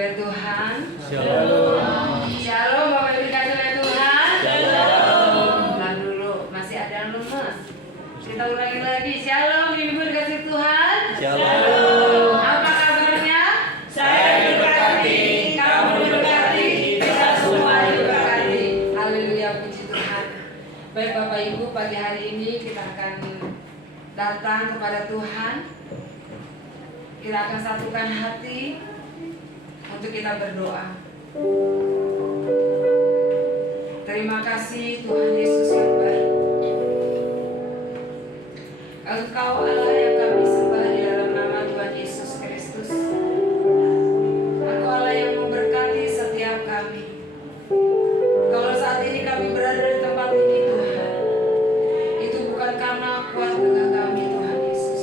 oleh Tuhan. Shalom. Shalom Bapak Ibu dikasih oleh Tuhan. Shalom. Ulang dulu, masih ada yang lemes. Kita ulangi lagi. Shalom Ibu dikasih Tuhan. Shalom. Apa kabarnya? Saya diberkati, Kamu diberkati, kita semua diberkati. Haleluya, puji Tuhan. Baik Bapak Ibu, pagi hari ini kita akan datang kepada Tuhan. Kita akan satukan hati untuk kita berdoa. Terima kasih Tuhan Yesus yang baik. Engkau Allah yang kami sembah di dalam nama Tuhan Yesus Kristus. Engkau Allah yang memberkati setiap kami. Kalau saat ini kami berada di tempat ini Tuhan, itu bukan karena kuat tenaga kami Tuhan Yesus,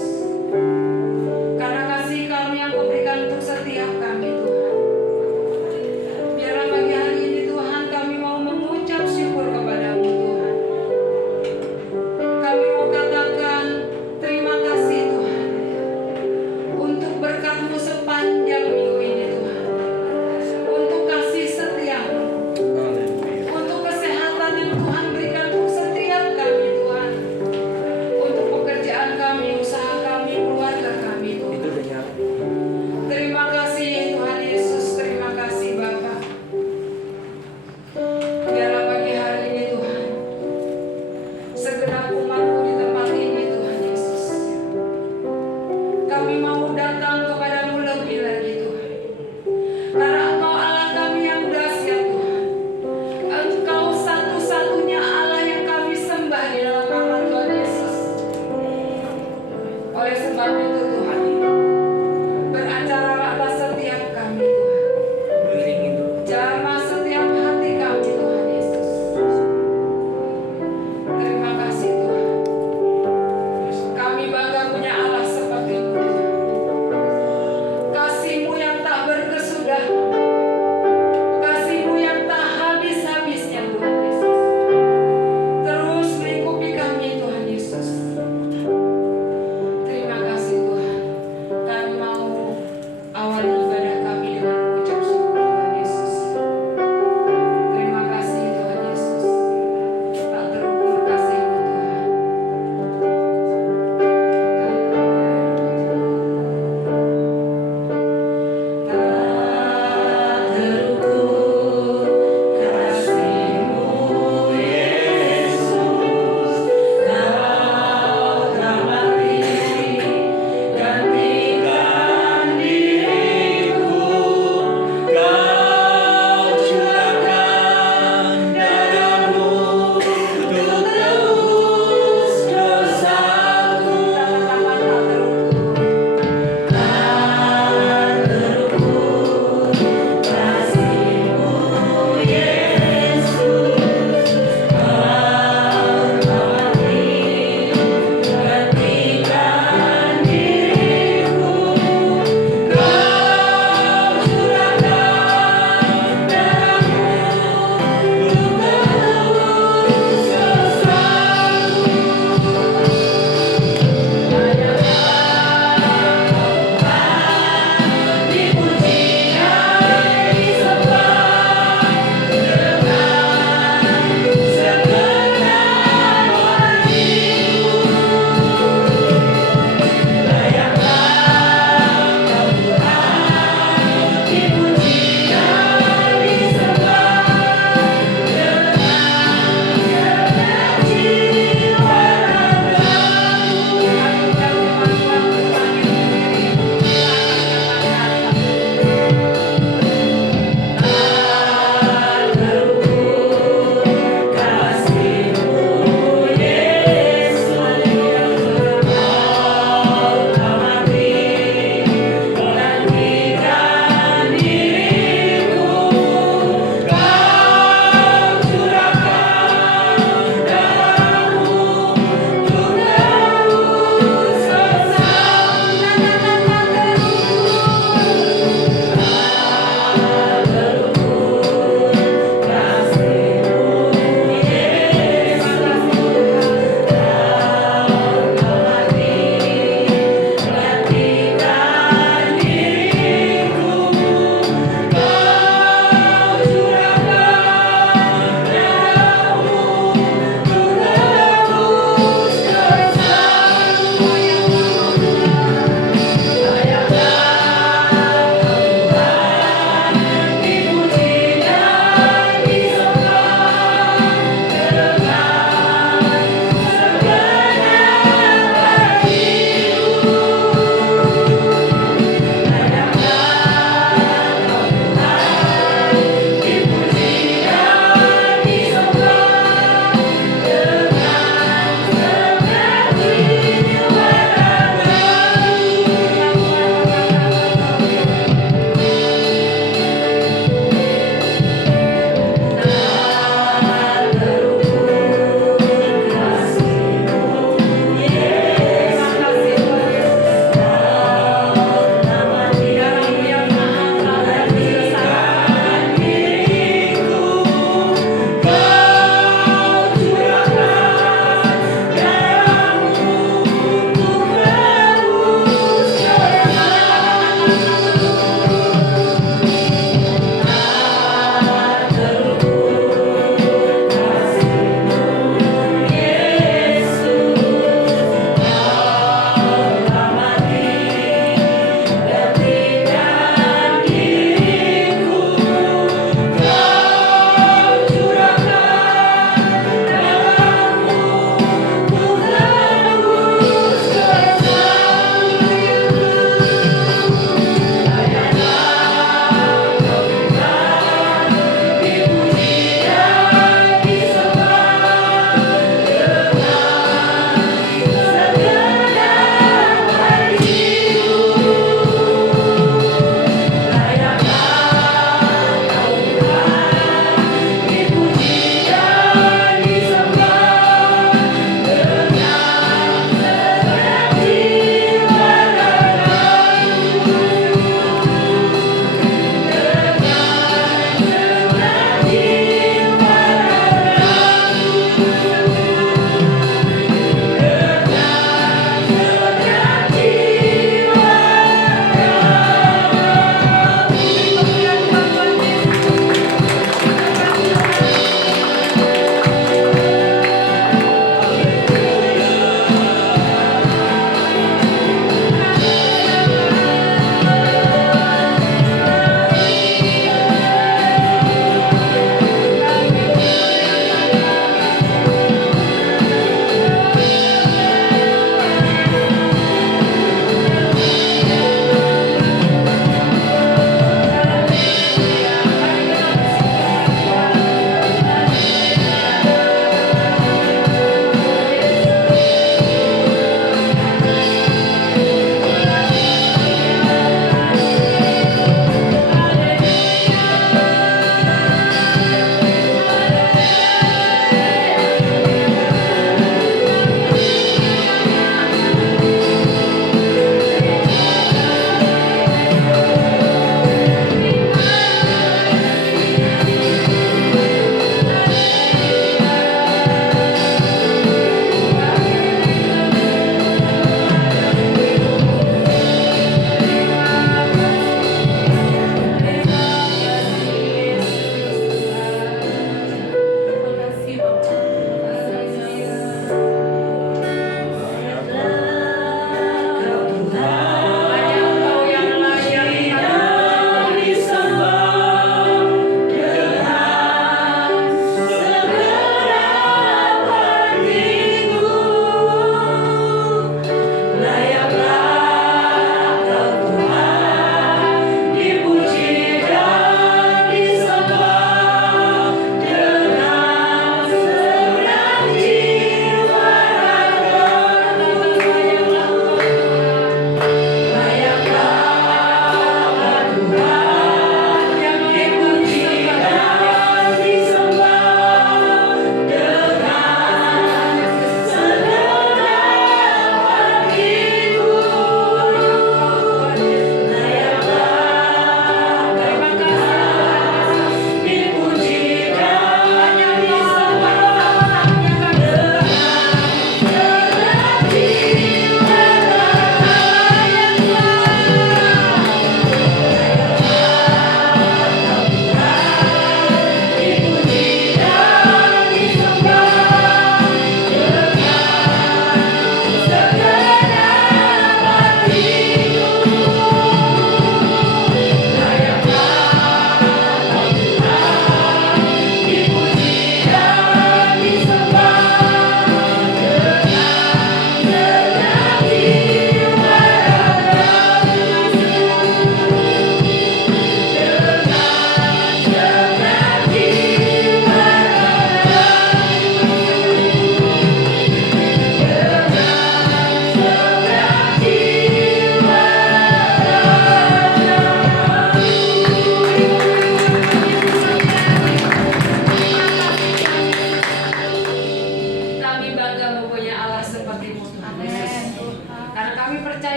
karena kasih Kau yang Kau berikan untuk setiap kami Tuhan. Biarlah pagi hari ini Tuhan kami mau mengucap syukur kepadamu Tuhan. Kami mau katakan terima kasih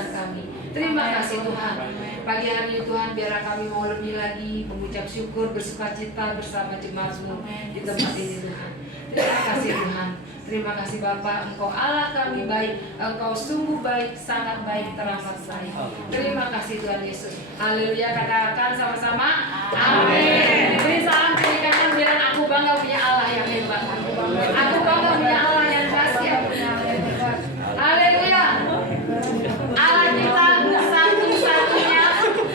memampukan kami. Terima kasih Tuhan. Pagi hari ini Tuhan, biarlah kami mau lebih lagi mengucap syukur, bersukacita bersama jemaat-Mu di tempat ini Tuhan. Terima kasih Tuhan. Terima kasih Bapa, Engkau Allah kami baik, Engkau sungguh baik, sangat baik, teramat baik. Terima kasih Tuhan Yesus. Haleluya, katakan sama-sama. Amin. Beri salam, berikan bilang aku bangga punya Allah yang hebat. Aku bangga punya Allah yang dahsyat. Haleluya. Allah kita satu-satunya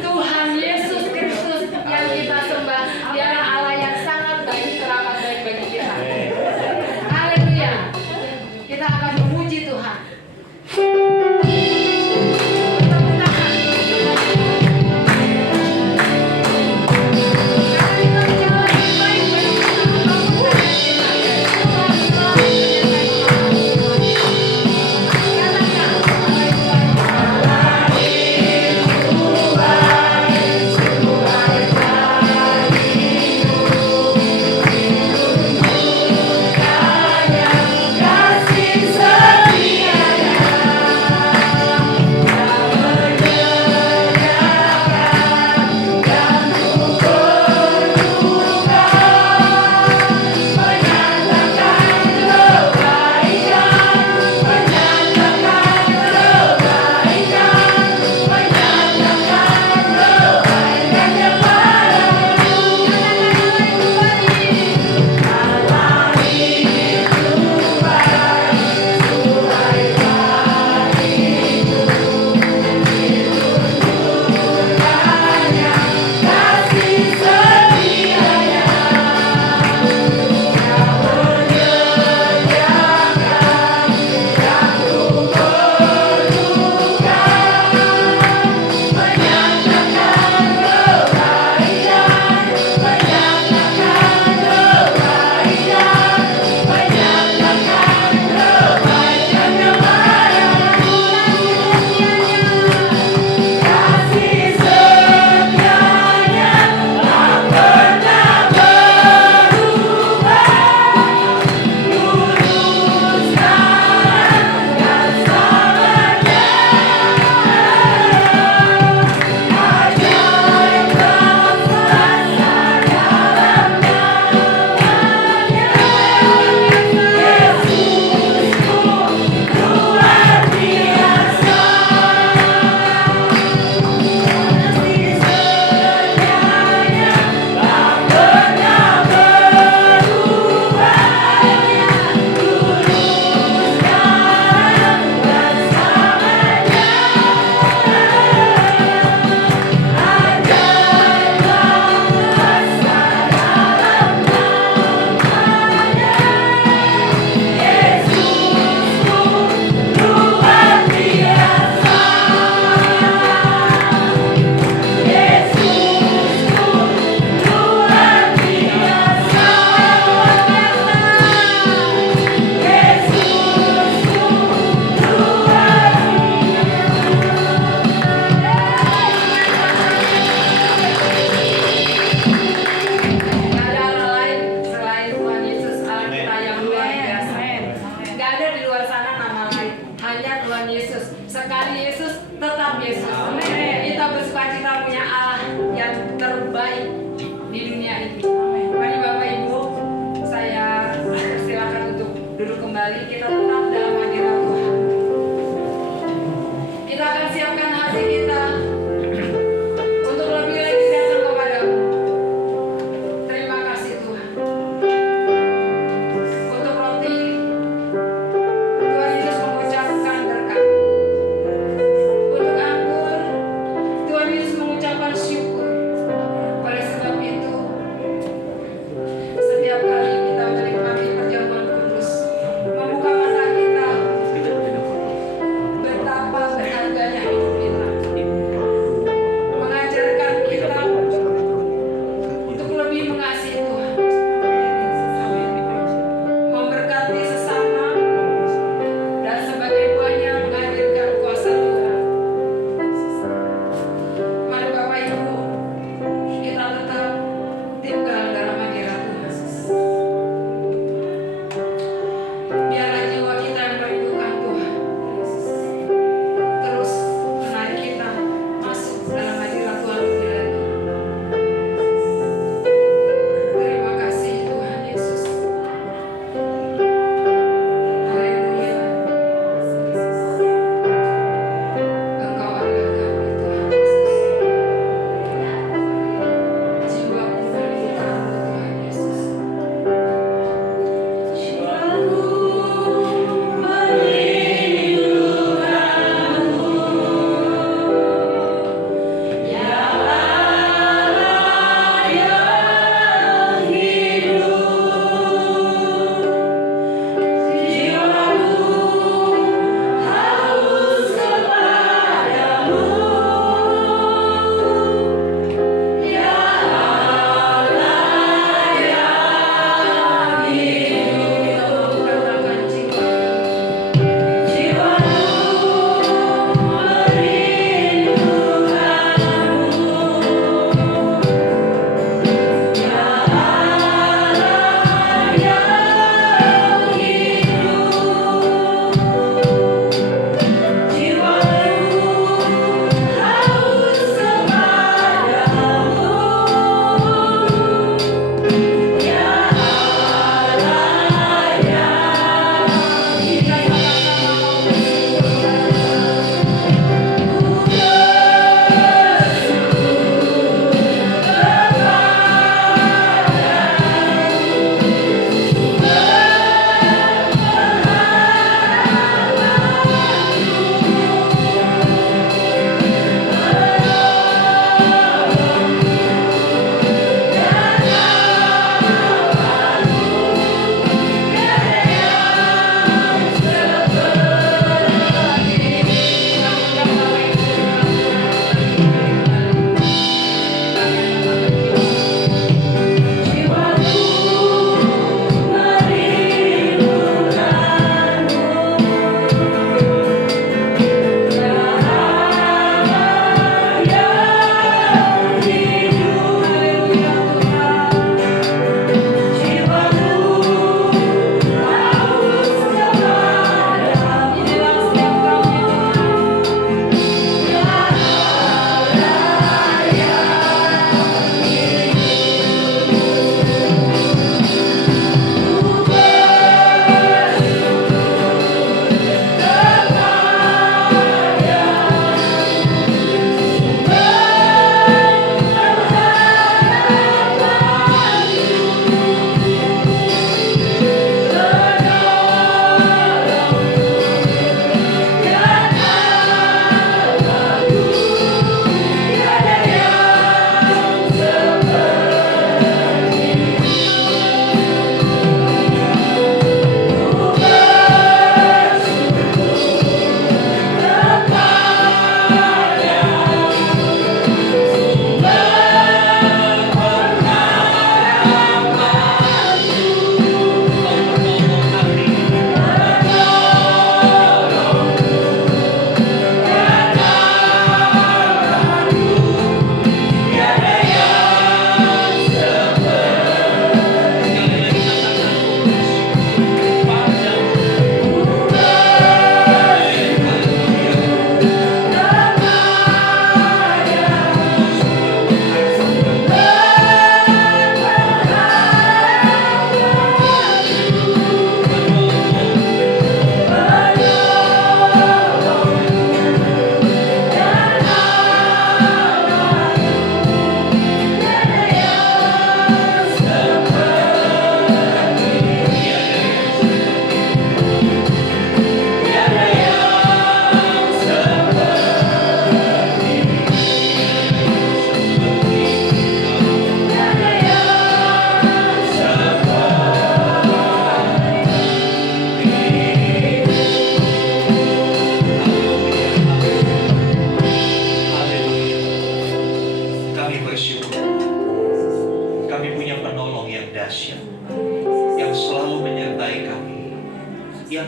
Tuhan Yesus Kristus yang kita sembah. Dialah Allah yang sangat baik, teramat baik bagi kita. Haleluya. Kita akan memuji Tuhan.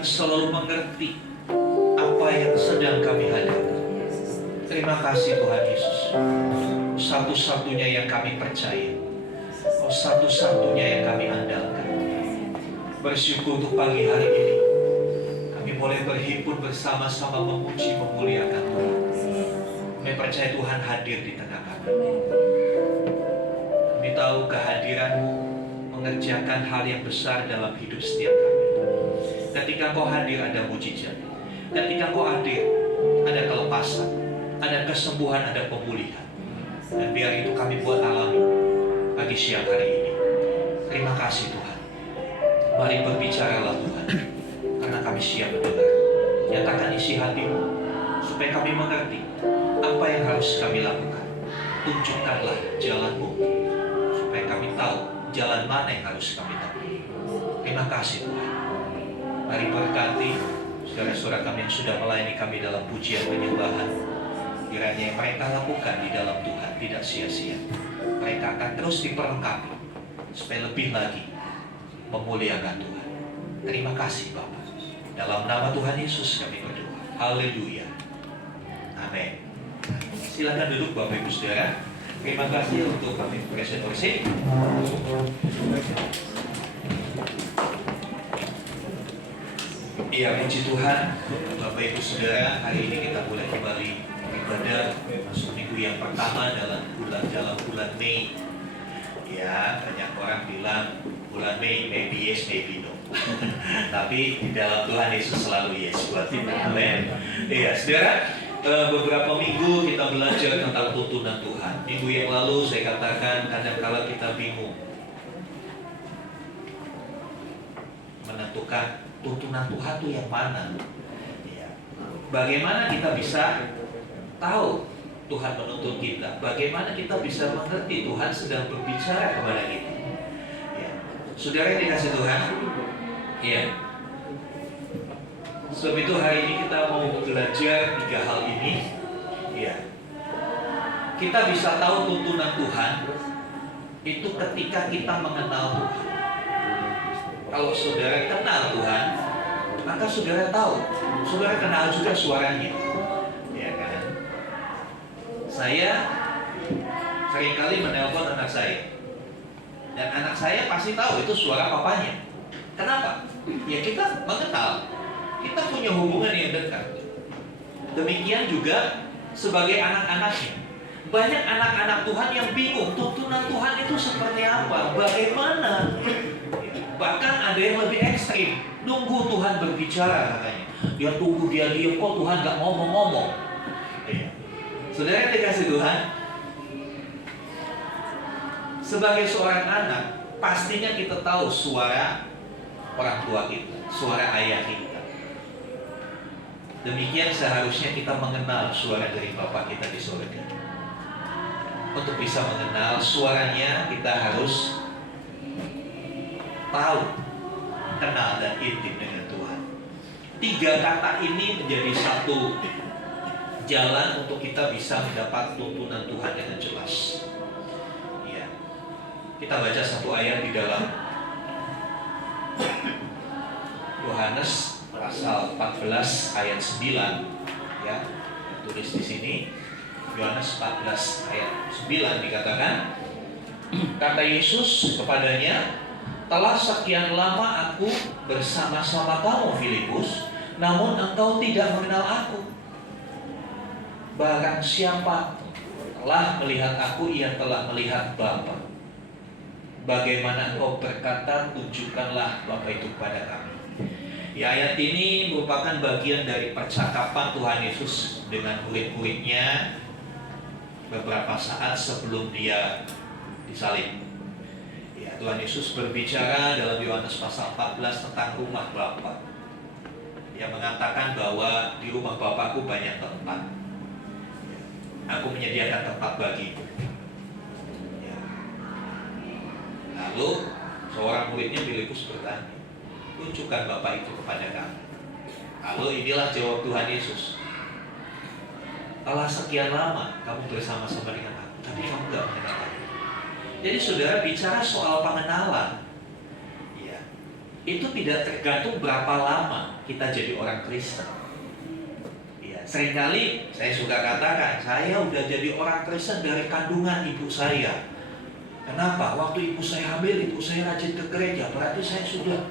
selalu mengerti apa yang sedang kami hadapi. Terima kasih Tuhan Yesus. Satu-satunya yang kami percaya, satu-satunya yang kami andalkan. Bersyukur untuk pagi hari ini kami boleh berhimpun bersama-sama memuji memuliakan Tuhan. Kami percaya Tuhan hadir di tengah kami. Kami tahu kehadiran-Mu mengerjakan hal yang besar dalam hidup setiap kami. Ketika Kau hadir ada mujizat. Ketika Kau hadir ada kelepasan, ada kesembuhan, ada pemulihan. Dan biar itu kami buat alami pagi siang hari ini. Terima kasih Tuhan. Mari berbicaralah Tuhan, karena kami siap mendengar. Nyatakan isi hati-Mu supaya kami mengerti apa yang harus kami lakukan. Tunjukkanlah jalan-Mu supaya kami tahu jalan mana yang harus kami tempuh. Terima kasih Tuhan. Mari berkati saudara-saudara kami yang sudah melayani kami dalam pujian penyembahan. Kiranya yang mereka lakukan di dalam Tuhan tidak sia-sia. Mereka akan terus diperlengkapi supaya lebih lagi memuliakan Tuhan. Terima kasih Bapa. Dalam nama Tuhan Yesus kami berdoa. Haleluya. Amin. Silakan duduk Bapak Ibu Saudara. Terima kasih untuk kami presentasi. Iya, puji Tuhan, Bapak Ibu Saudara, hari ini kita mulai kembali ibadah masuk minggu yang pertama dalam bulan Mei. Ya, banyak orang bilang bulan Mei, maybe yes, maybe no. Tapi di dalam Tuhan Yesus selalu yes buat kita. Amin. Iya, Saudara, beberapa minggu kita belajar tentang tuntunan Tuhan. Minggu yang lalu saya katakan kadang-kala kita bingung menentukan tuntunan Tuhan itu yang mana. Ya. Bagaimana kita bisa tahu Tuhan menuntun kita? Bagaimana kita bisa mengerti Tuhan sedang berbicara kepada kita? Ya. Saudara yang dikasih Tuhan, ya. Sebab itu hari ini kita mau belajar 3 hal ini. Ya. Kita bisa tahu tuntunan Tuhan itu ketika kita mengenal Tuhan. Kalau saudara kenal Tuhan, maka saudara tahu. Saudara kenal juga suaranya. Ya kan? Saya seringkali menelpon anak saya. Dan anak saya pasti tahu itu suara papanya. Kenapa? Ya kita mengenal. Kita punya hubungan yang dekat. Demikian juga sebagai anak-anaknya. Banyak anak-anak Tuhan yang bingung tuntunan Tuhan itu seperti apa, bagaimana. Bahkan ada yang lebih ekstrim, nunggu Tuhan berbicara katanya. Dia tunggu, dia diam, kok Tuhan gak ngomong-ngomong. Saudara yang dikasih Tuhan, sebagai seorang anak, pastinya kita tahu suara orang tua kita, suara ayah kita. Demikian seharusnya kita mengenal suara dari Bapa kita di surga. Untuk bisa mengenal suaranya, kita harus tahu, kenal dan intim dengan Tuhan. 3 kata ini menjadi satu jalan untuk kita bisa mendapat tuntunan Tuhan dengan jelas. Ya. Kita baca satu ayat di dalam Yohanes pasal 14 ayat 9. Ya, tulis di sini. Yohanes 14 ayat 9 dikatakan, kata Yesus kepadanya, telah sekian lama aku bersama-sama kamu Filipus, namun engkau tidak mengenal aku. Barang siapa telah melihat aku, ia telah melihat Bapa. Bagaimana engkau berkata, tunjukkanlah Bapa itu kepada kami. Ya, ayat ini merupakan bagian dari percakapan Tuhan Yesus dengan murid-muridnya beberapa saat sebelum dia disalib. Tuhan Yesus berbicara dalam Yohanes pasal 14 tentang rumah Bapa. Dia mengatakan bahwa di rumah Bapakku banyak tempat. Aku menyediakan tempat bagimu. Ya. Lalu seorang muridnya Filipus bertanya, tunjukkan Bapa itu kepada kami. Lalu inilah jawab Tuhan Yesus. Telah sekian lama kamu bersama-sama dengan aku, tapi kamu gak mengenal aku. Jadi saudara bicara soal pengenalan. Ya. itu tidak tergantung berapa lama kita jadi orang Kristen. Ya, seringkali saya suka katakan, saya udah jadi orang Kristen dari kandungan ibu saya. Kenapa? Waktu ibu saya hamil, ibu saya rajin ke gereja, berarti saya sudah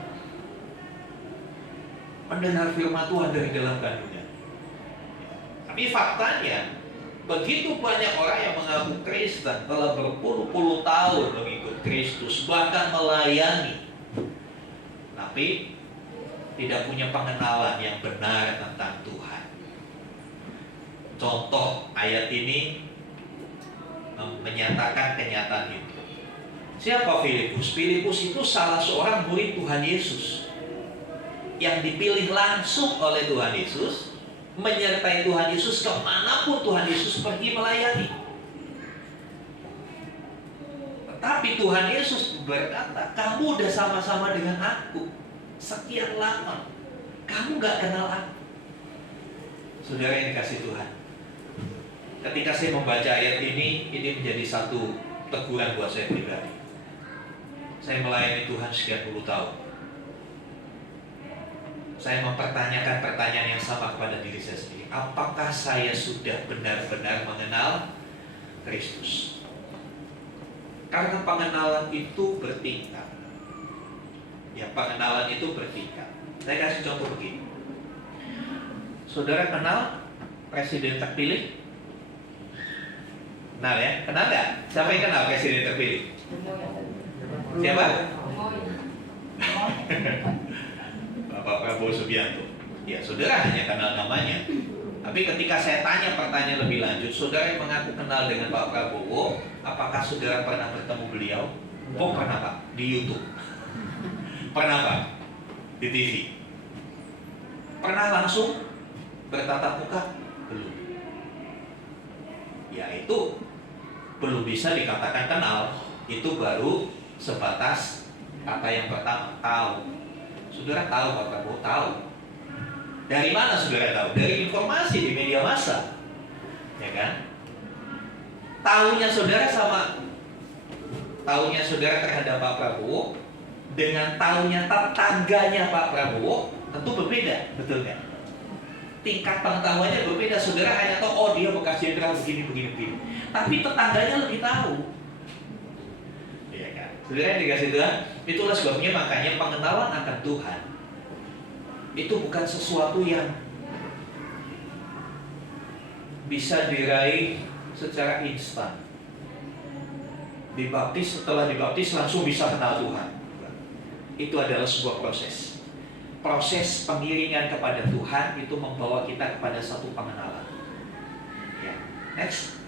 mendengar firman Tuhan dari dalam kandungan. Tapi faktanya, begitu banyak orang yang mengaku Kristen telah berpuluh-puluh tahun mengikut Kristus, bahkan melayani, tapi tidak punya pengenalan yang benar tentang Tuhan. Contoh ayat ini menyatakan kenyataan itu. Siapa Filipus? Filipus itu salah seorang murid Tuhan Yesus yang dipilih langsung oleh Tuhan Yesus, menyertai Tuhan Yesus kemanapun Tuhan Yesus pergi melayani. Tetapi Tuhan Yesus berkata, kamu udah sama-sama dengan aku sekian lama, kamu gak kenal aku. Saudara yang dikasih Tuhan, ketika saya membaca ayat ini menjadi satu teguran buat saya pribadi. Saya melayani Tuhan sekian puluh tahun. Saya mempertanyakan pertanyaan yang sama kepada diri saya sendiri. Apakah saya sudah benar-benar mengenal Kristus? Karena pengenalan itu bertingkat. Ya, pengenalan itu bertingkat. Saya kasih contoh begini. Saudara kenal presiden terpilih? Kenal ya? Kenal nggak? Siapa yang kenal presiden terpilih? Siapa? Bapak Prabowo Subianto. Ya, saudara hanya kenal namanya. Tapi ketika saya tanya pertanyaan lebih lanjut, saudara yang mengaku kenal dengan Pak Prabowo, apakah saudara pernah bertemu beliau? Oh, pernah Pak, di YouTube. Pernah Pak, di TV. Pernah langsung bertatap muka? Belum. Ya, itu belum bisa dikatakan kenal. Itu baru sebatas kata yang pertama, tahu. Saudara tahu Pak Prabowo? Tahu. Dari mana saudara tahu? Dari informasi di media massa, ya kan? Tahunya saudara terhadap Pak Prabowo dengan tahunya tetangganya Pak Prabowo tentu berbeda, betul nggak? Tingkat pengetahuannya berbeda. Saudara hanya tahu, oh dia bekas jenderal begini. Tapi tetangganya lebih tahu. Ya kan? Saudara yang dikasih Tuhan, itulah sebabnya makanya pengenalan akan Tuhan itu bukan sesuatu yang bisa diraih secara instan. Setelah dibaptis langsung bisa kenal Tuhan. Itu adalah sebuah proses. Proses pengiringan kepada Tuhan itu membawa kita kepada satu pengenalan. Ya, next.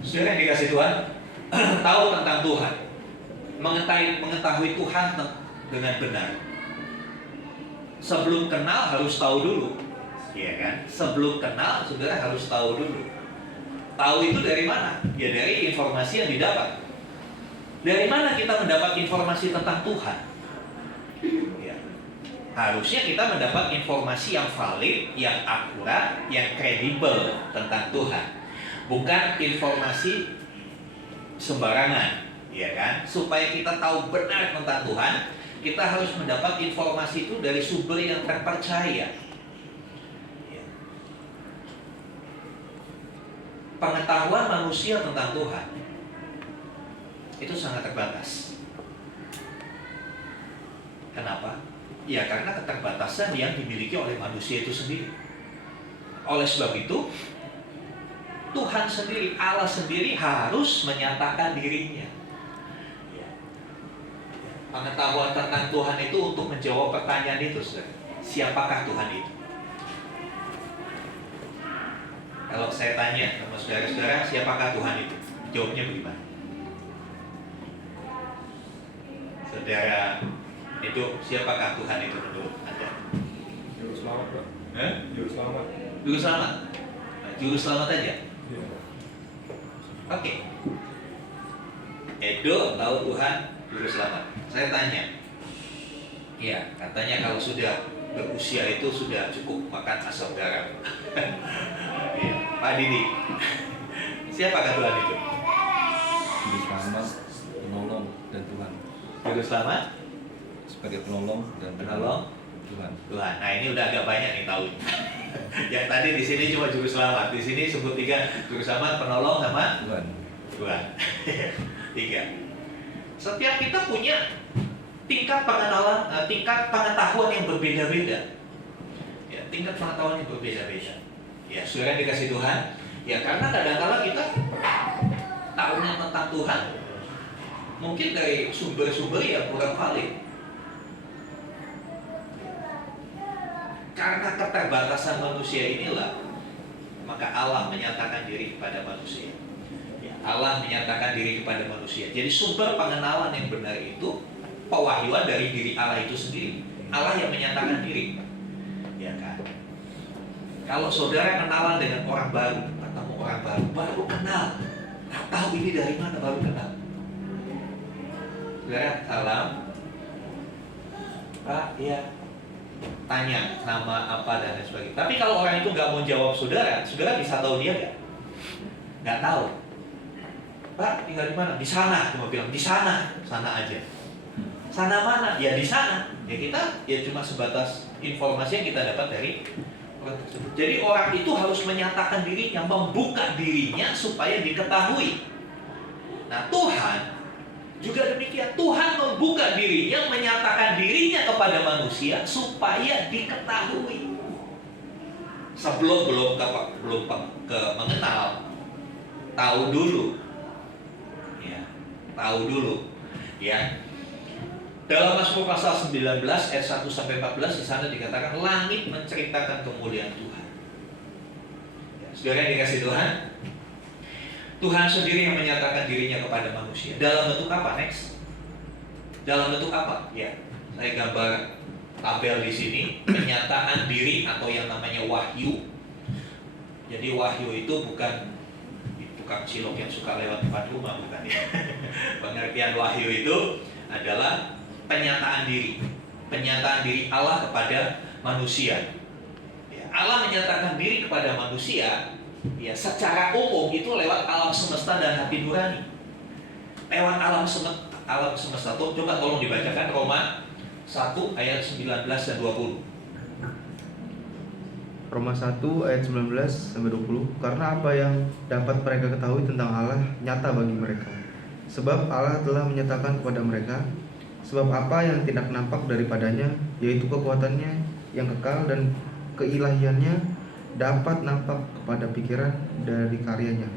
Saudara yang dikasih Tuhan, tahu tentang Tuhan, mengetahui Tuhan dengan benar. Sebelum kenal harus tahu dulu, ya kan? Sebelum kenal, saudara harus tahu dulu. Tahu itu dari mana? Ya dari informasi yang didapat. Dari mana kita mendapat informasi tentang Tuhan? Ya. Harusnya kita mendapat informasi yang valid, yang akurat, yang kredibel tentang Tuhan. Bukan informasi sembarangan, ya kan? Supaya kita tahu benar tentang Tuhan, kita harus mendapat informasi itu dari sumber yang terpercaya. Ya. Pengetahuan manusia tentang Tuhan itu sangat terbatas. Kenapa? Ya karena keterbatasan yang dimiliki oleh manusia itu sendiri. Oleh sebab itu, Tuhan sendiri, Allah sendiri harus menyatakan dirinya. Pengetahuan tentang Tuhan itu untuk menjawab pertanyaan itu, saudara. Siapakah Tuhan itu? Kalau saya tanya sama saudara-saudara, siapakah Tuhan itu? Jawabnya bagaimana? Saudara, itu siapakah Tuhan itu menurut Anda? Juru selamat, Pak. Juru selamat. Juru selamat? Juru selamat aja? Iya. Oke. Edo tahu Tuhan juru selamat. Saya tanya, ya katanya kalau sudah berusia itu sudah cukup makan asam garam. Ya, Pak Didi, siapakah Tuhan itu? Juru selamat, penolong, dan Tuhan. Juru selamat, sebagai penolong dan Penolong Tuhan. Tuhan. Nah ini udah agak banyak nih tahu. Yang tadi di sini cuma juru selamat, di sini sebut 3, juru selamat, penolong, sama Tuhan. Tuhan. 3. Setiap kita punya tingkat pengenalan, tingkat pengetahuan yang berbeda-beda. Ya, tingkat pengetahuan yang berbeda-beda. Ya, saudara dikasih Tuhan. Ya, karena kadang-kala kita tahunya tentang Tuhan mungkin dari sumber-sumber yang kurang valid. Karena keterbatasan manusia inilah, maka Allah menyatakan diri kepada manusia. Ya, Allah menyatakan diri kepada manusia. Jadi sumber pengenalan yang benar itu pewahyuan dari diri Allah itu sendiri. Allah yang menyatakan diri. Ya kan? Kalau saudara kenalan dengan orang baru, ketemu orang baru kenal. Nggak tahu ini dari mana, baru kenal. Saudara, salam. Pak, iya. Tanya nama apa dan lain sebagainya. Tapi kalau orang itu nggak mau jawab saudara bisa tahu dia nggak? Nggak tahu. Pak, tinggal di mana? Di sana. Cuma bilang di sana aja. Sana mana? Ya di sana. Ya kita ya cuma sebatas informasi yang kita dapat dari orang tersebut. Jadi orang itu harus menyatakan dirinya, membuka dirinya supaya diketahui. Nah Tuhan juga demikian, Tuhan membuka dirinya, menyatakan dirinya kepada manusia supaya diketahui. Sebelum belum ke mengenal, tahu dulu. Ya, tahu dulu. Ya. Dalam Mazmur pasal 19 ayat 1 sampai 14 di sana dikatakan langit menceritakan kemuliaan Tuhan. Ya, saudara yang dikasih Tuhan, Tuhan sendiri yang menyatakan dirinya kepada manusia. Dalam bentuk apa? Next. Dalam bentuk apa? Ya, saya gambar tabel di sini, penyataan diri atau yang namanya wahyu. Jadi wahyu itu bukan tukang cilok yang suka lewat depan rumah, bukan ya. Pengertian wahyu itu adalah penyataan diri Allah kepada manusia. Ya, Allah menyatakan diri kepada manusia. Ya, secara umum itu lewat alam semesta dan hati nurani. Lewat alam semesta. Coba tolong dibacakan Roma 1 ayat 19 dan 20. Roma 1 ayat 19 sampai 20. Karena apa yang dapat mereka ketahui tentang Allah nyata bagi mereka. Sebab Allah telah menyatakan kepada mereka. Sebab apa yang tidak nampak daripadanya, yaitu kekuatannya yang kekal dan keilahiannya, dapat nampak kepada pikiran dari karyanya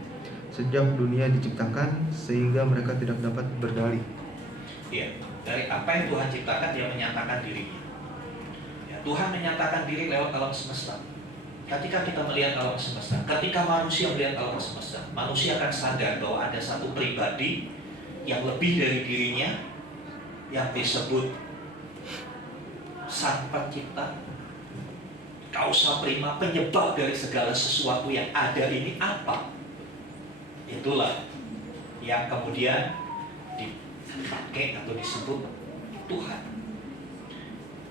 sejak dunia diciptakan sehingga mereka tidak dapat berdalih. Ya, dari apa yang Tuhan ciptakan dia menyatakan dirinya. Ya, Tuhan menyatakan diri lewat alam semesta. Ketika kita melihat alam semesta, ketika manusia melihat alam semesta, manusia akan sadar bahwa ada satu pribadi yang lebih dari dirinya yang disebut Sang Pencipta, kausa prima, penyebab dari segala sesuatu yang ada ini apa? Itulah yang kemudian dipakai atau disebut Tuhan.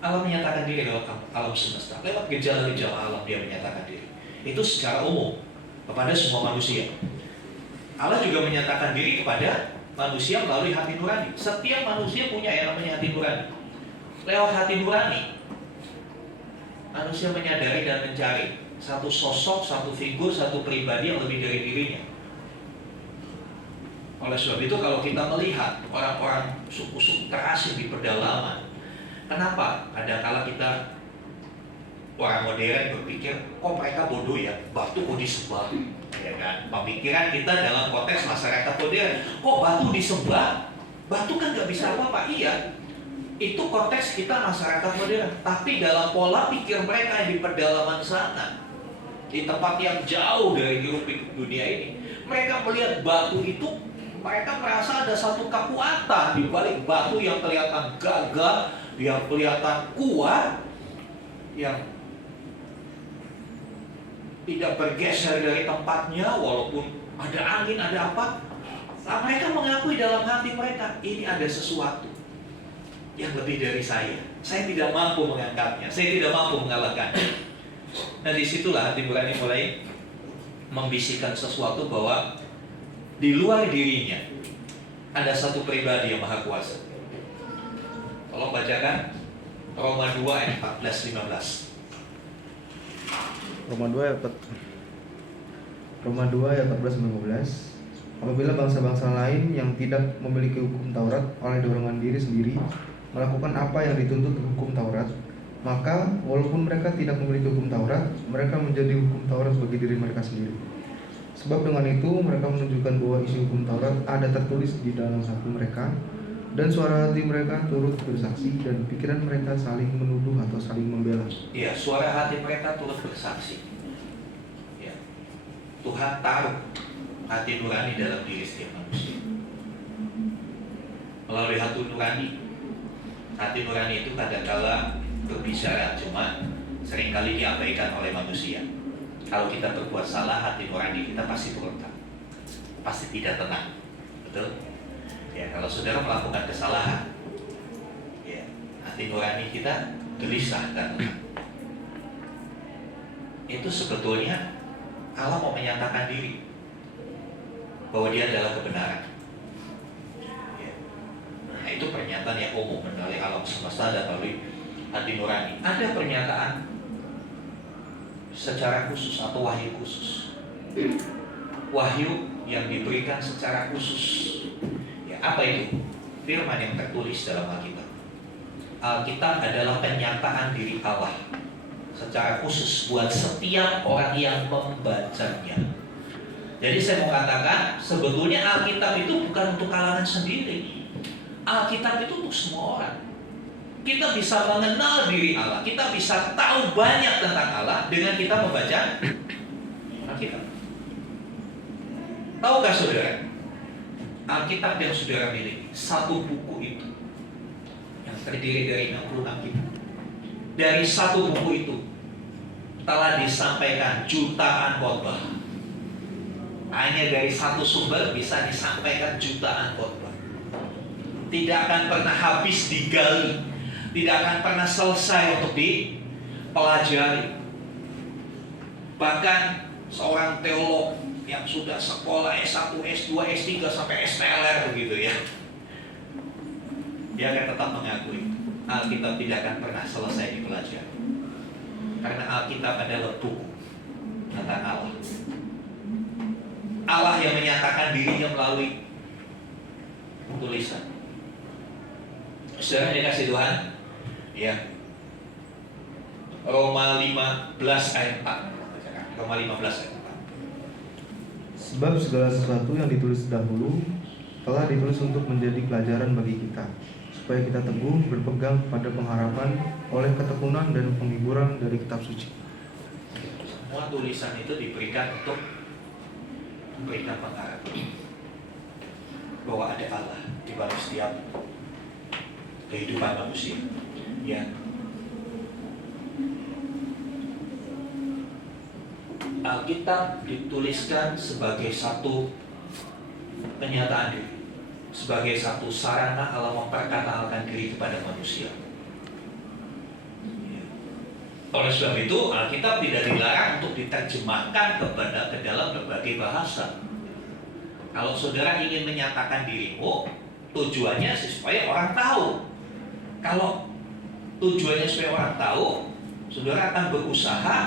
Allah menyatakan diri lewat alam semesta, lewat gejala-gejala alam dia menyatakan diri. Itu secara umum kepada semua manusia. Allah juga menyatakan diri kepada manusia melalui hati nurani. Setiap manusia punya yang namanya hati nurani. Lewat hati nurani, manusia menyadari dan mencari satu sosok, satu figur, satu pribadi yang lebih dari dirinya. Oleh sebab itu kalau kita melihat orang-orang suku-suku terasing di pedalaman, kenapa? Kadang-kala kita orang modern berpikir, kok mereka bodoh ya, batu kok disembah, ya kan? Pemikiran kita dalam konteks masyarakat modern, kok batu disembah? Batu kan nggak bisa apa-apa, iya. Itu konteks kita masyarakat modern. Tapi dalam pola pikir mereka yang di pedalaman sana, di tempat yang jauh dari hiruk-pikuk dunia ini, mereka melihat batu itu, mereka merasa ada satu kekuatan di balik batu yang kelihatan gagah, yang kelihatan kuat, yang tidak bergeser dari tempatnya walaupun ada angin, ada apa. Nah, mereka mengakui dalam hati mereka, ini ada sesuatu yang lebih dari saya. Saya tidak mampu mengangkatnya, saya tidak mampu mengalahkannya. Nah disitulah hati nurani mulai membisikkan sesuatu bahwa di luar dirinya ada satu pribadi yang maha kuasa. Tolong bacakan Roma 2 ayat 14-15. Roma 2 ayat 14-15. Apabila bangsa-bangsa lain yang tidak memiliki hukum Taurat oleh dorongan diri sendiri melakukan apa yang dituntut hukum Taurat, maka walaupun mereka tidak memiliki hukum Taurat, mereka menjadi hukum Taurat bagi diri mereka sendiri. Sebab dengan itu mereka menunjukkan bahwa isi hukum Taurat ada tertulis di dalam hati mereka, dan suara hati mereka turut bersaksi, dan pikiran mereka saling menuduh atau saling membela. Ya, suara hati mereka turut bersaksi. Ya. Tuhan taruh hati nurani dalam diri setiap manusia. Melalui hati nurani itu kadangkala berbicara, cuma seringkali diabaikan oleh manusia. Kalau kita berbuat salah, hati nurani kita pasti berontak, pasti tidak tenang, betul? Ya, kalau saudara melakukan kesalahan, ya, hati nurani kita gelisah dan tenang. Itu sebetulnya Allah mau menyatakan diri bahwa Dia adalah kebenaran. Ya. Nah, itu pernyataan yang umum melalui alam semesta dan melalui hati nurani. Ada pernyataan secara khusus atau wahyu khusus. Wahyu yang diberikan secara khusus. Ya, apa itu? Firman yang tertulis dalam Alkitab. Alkitab adalah penyataan diri Allah secara khusus buat setiap orang yang membacanya. Jadi saya mau katakan, sebetulnya Alkitab itu bukan untuk kalangan sendiri. Alkitab itu untuk semua orang. Kita bisa mengenal diri Allah, kita bisa tahu banyak tentang Allah dengan kita membaca Alkitab. Tahukah saudara, Alkitab yang saudara miliki, satu buku itu yang terdiri dari 66 kitab. Dari satu buku itu telah disampaikan jutaan khotbah. Hanya dari satu sumber bisa disampaikan jutaan khotbah. Tidak akan pernah habis digali, tidak akan pernah selesai untuk dipelajari. Bahkan seorang teolog yang sudah sekolah S1, S2, S3 sampai SPLR begitu ya, dia akan tetap mengakui Alkitab tidak akan pernah selesai dipelajari. Karena Alkitab adalah buku tentang Allah. Allah yang menyatakan dirinya melalui tulisan. Saudara dikasih Tuhan, ya. Roma 15 ayat 4. Roma 15 ayat 4. Sebab segala sesuatu yang ditulis dahulu telah ditulis untuk menjadi pelajaran bagi kita, supaya kita teguh berpegang pada pengharapan oleh ketekunan dan penghiburan dari kitab suci. Semua tulisan itu diberikan untuk memberikan pengharapan bahwa ada Allah di balik setiap kehidupan manusia. Ya. Alkitab dituliskan sebagai satu kenyataan diri, sebagai satu sarana Allah memperkenalkan diri kepada manusia. Ya. Oleh sebab itu, Alkitab tidak dilarang untuk diterjemahkan ke dalam berbagai bahasa. Kalau saudara ingin menyatakan dirimu, tujuannya supaya orang tahu. Kalau tujuannya supaya orang tahu, saudara akan berusaha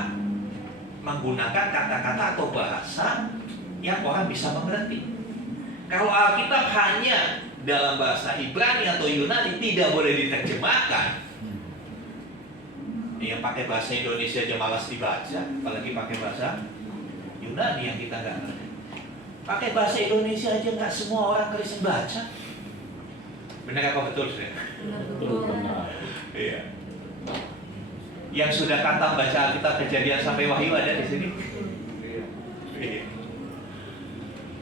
menggunakan kata-kata atau bahasa yang orang bisa mengerti. Kalau Alkitab hanya dalam bahasa Ibrani atau Yunani, tidak boleh diterjemahkan. Yang pakai bahasa Indonesia aja malas dibaca, apalagi pakai bahasa Yunani yang kita nggak ngerti. Pakai bahasa Indonesia aja nggak semua orang Kristen baca. Benar apa betul sih? Betul. Iya. Yang sudah khatam baca Alkitab Kejadian sampai Wahyu ada di sini. Iya.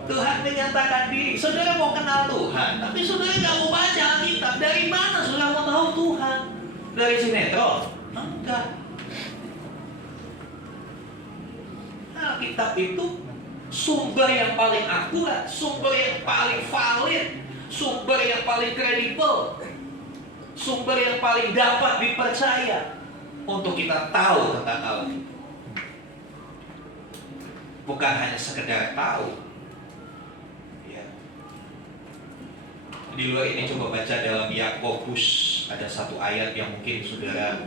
Tuhan menyatakan diri. Saudara mau kenal Tuhan, tapi saudara nggak mau baca Alkitab. Dari mana saudara mau tahu Tuhan? Dari sinetron? Enggak. Alkitab itu sumber yang paling akurat, sumber yang paling valid, sumber yang paling kredibel, sumber yang paling dapat dipercaya untuk kita tahu tentang Allah. Bukan hanya sekedar tahu. Ya. Di luar ini coba baca dalam Yakobus, ada satu ayat yang mungkin saudara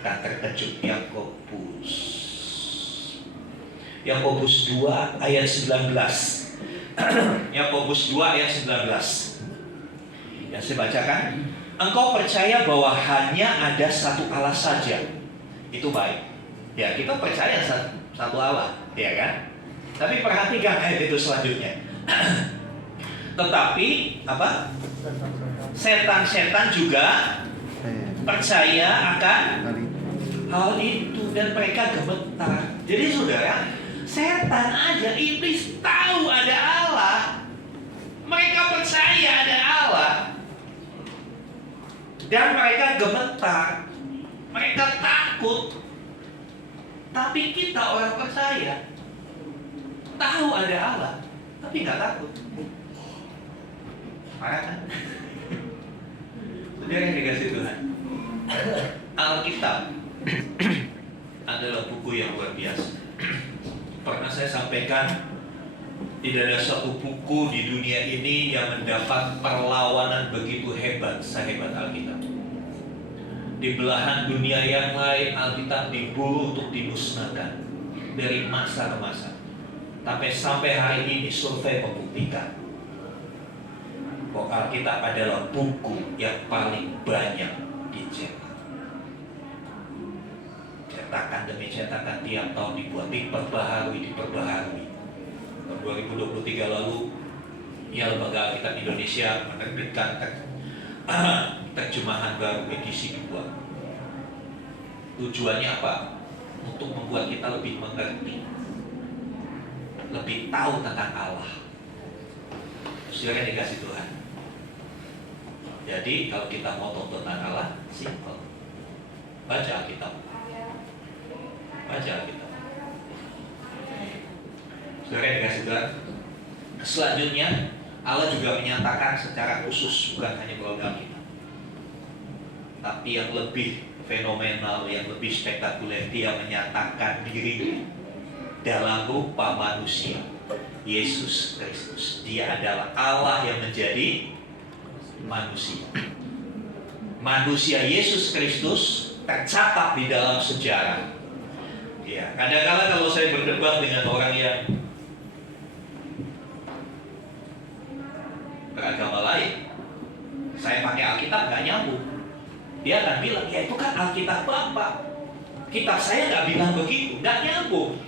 akan terkejut. Yakobus 2 ayat 19. Yakobus 2 ayat 19. Yang saya bacakan, engkau percaya bahwa hanya ada satu Allah saja. Itu baik. Ya, kita percaya satu Allah, ya kan? Tapi perhatikan ayat itu selanjutnya. Tetapi apa? Setan-setan juga percaya akan hal itu dan mereka gemetar. Jadi saudara, setan aja, iblis tahu ada Allah. Mereka percaya ada Allah. Dan mereka gemetar. Mereka takut. Tapi kita orang percaya tahu ada Allah, tapi nggak takut. Parah kan? Saudara yang dikasih Tuhan, Alkitab adalah buku yang luar biasa. Pernah saya sampaikan, tidak ada satu buku di dunia ini yang mendapat perlawanan begitu hebat sehebat Alkitab. Di belahan dunia yang lain, Alkitab diburu untuk dimusnahkan dari masa ke masa. Tapi sampai hari ini survei membuktikan bahwa Alkitab adalah buku yang paling banyak dicetak. Cetakan demi cetakan tiap tahun dibuat, diperbaharui. Tahun 2023 lalu, Lembaga Alkitab Indonesia menerbitkan terjemahan baru edisi 2. Tujuannya apa? Untuk membuat kita lebih mengerti, lebih tahu tentang Allah. Saudara yang dikasih Tuhan. Jadi kalau kita mau tahu tentang Allah, simple. Baca Alkitab. Baca Alkitab. Saudara yang dikasih Tuhan. Selanjutnya, Allah juga menyatakan secara khusus, bukan hanya melalui Alkitab, tapi yang lebih fenomenal, yang lebih spektakuler, Dia menyatakan diri dalam rupa manusia, Yesus Kristus. Dia adalah Allah yang menjadi manusia. Manusia Yesus Kristus tercatat di dalam sejarah. Ya, kadang-kadang kalau saya berdebat dengan orang yang beragama lain, saya pakai Alkitab nggak nyambung. Dia akan bilang, ya itu kan Alkitab Bapak. Kitab saya nggak bilang begitu, nggak nyambung.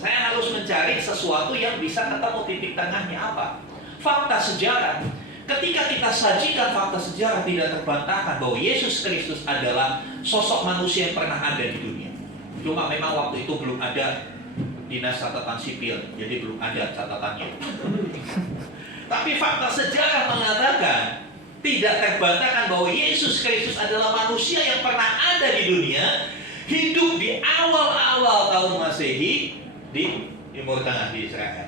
Saya harus mencari sesuatu yang bisa ketemu titik tengahnya apa. Fakta sejarah. Ketika kita sajikan fakta sejarah tidak terbantahkan bahwa Yesus Kristus adalah sosok manusia yang pernah ada di dunia. Cuma memang waktu itu belum ada dinas catatan sipil, jadi belum ada catatannya. Tapi fakta sejarah mengatakan tidak terbantahkan bahwa Yesus Kristus adalah manusia yang pernah ada di dunia, hidup di awal-awal tahun Masehi di Timur Tengah, di Israel.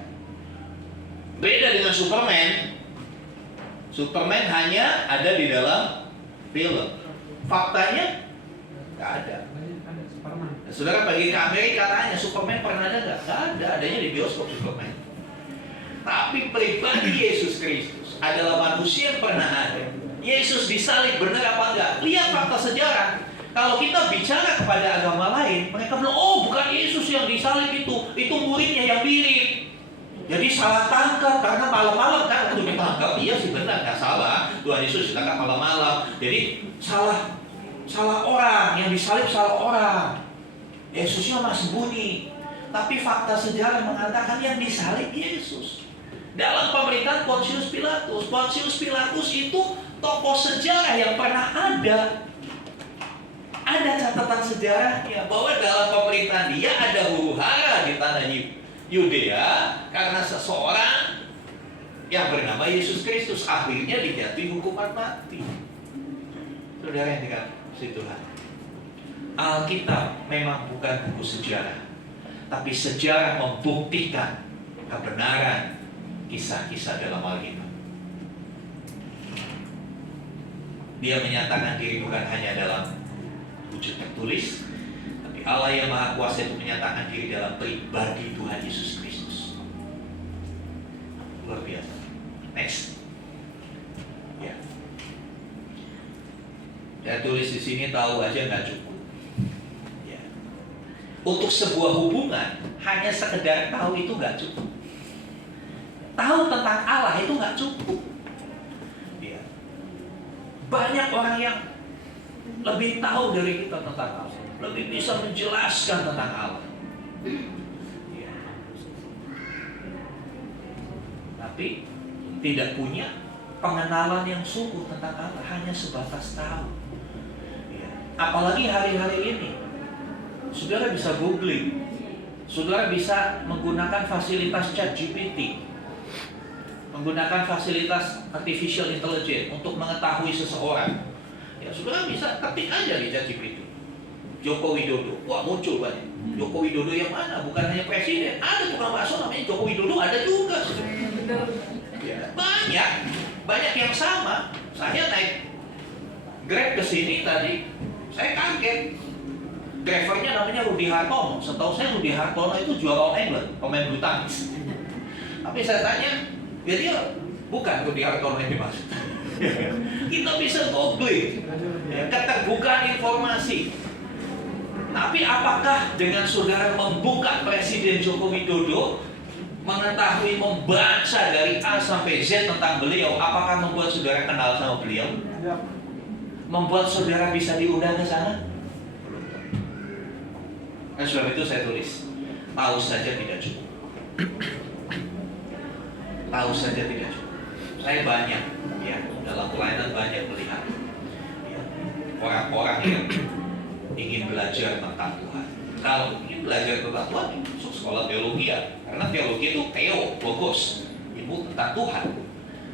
Beda dengan Superman. Superman hanya ada di dalam film. Faktanya nggak ada. Nah, saudara pergi ke Amerika tanya, Superman pernah ada nggak? Nggak ada, adanya di bioskop Superman. Tapi pribadi Yesus Kristus adalah manusia yang pernah ada. Yesus disalib benar apa enggak? Lihat fakta sejarah. Kalau kita bicara kepada agama lain, mereka bilang, oh bukan Yesus yang disalib itu muridnya yang mirip. Jadi salah tangkap karena malam-malam kan untuk ditangkap. Iya sih benar, nggak salah. Tuhan Yesus ditangkap malam-malam. Jadi salah orang yang disalib, salah orang. Yesusnya masih sembunyi. Tapi fakta sejarah mengatakan yang disalib Yesus. Dalam pemerintahan Pontius Pilatus. Pontius Pilatus itu tokoh sejarah yang pernah ada. Ada catatan sejarahnya bahwa dalam pemerintahan dia ada huru-hara di tanah Yudea karena seseorang yang bernama Yesus Kristus akhirnya dijatuhi hukuman mati. Saudara yang dikasih Tuhan, Alkitab memang bukan buku sejarah, tapi sejarah membuktikan kebenaran kisah-kisah dalam Alkitab. Dia menyatakan diri bukan hanya dalam wujud tertulis, tapi Allah yang Maha Kuasa itu menyatakan diri dalam pribadi Tuhan Yesus Kristus. Luar biasa. Next. Ya. Saya tulis di sini, tahu aja nggak cukup. Ya. Untuk sebuah hubungan, hanya sekedar tahu itu nggak cukup. Tahu tentang Allah itu nggak cukup. Ya. Banyak orang yang lebih tahu dari kita tentang Allah, lebih bisa menjelaskan tentang Allah. Ya. Tapi tidak punya pengenalan yang sungguh tentang Allah, hanya sebatas tahu. Ya. Apalagi hari-hari ini, saudara bisa googling, saudara bisa menggunakan fasilitas ChatGPT, menggunakan fasilitas artificial intelligence untuk mengetahui seseorang. Ya, saudara bisa ketik aja di ChatGPT, Joko Widodo, wah muncul banyak. Joko Widodo yang mana? Bukan hanya presiden, ada tukang bakso namanya Joko Widodo, ada juga. Ya, banyak yang sama. Saya naik Grab ke sini tadi, saya kaget. Drivernya namanya Rudi Hartono. Setahu saya Rudi Hartono itu juara All England, pemain bulu tangkis. Tapi saya tanya, ya dia bukan Rudi Hartono yang dimaksud. Kita bisa googling, ya, keterbukaan informasi. Tapi apakah dengan saudara membuka Presiden Joko Widodo, mengetahui, membaca dari A sampai Z tentang beliau, apakah membuat saudara kenal sama beliau? Membuat saudara bisa diundang ke sana? Belum. Sebab itu saya tulis, tahu saja tidak cukup. Tahu saja tidak cukup. Saya banyak, ya, dalam pelayanan banyak melihat, ya, orang-orang yang ingin belajar tentang Tuhan. Kalau ingin belajar tentang Tuhan, masuk sekolah teologi ya, karena teologi itu logos, ilmu tentang Tuhan.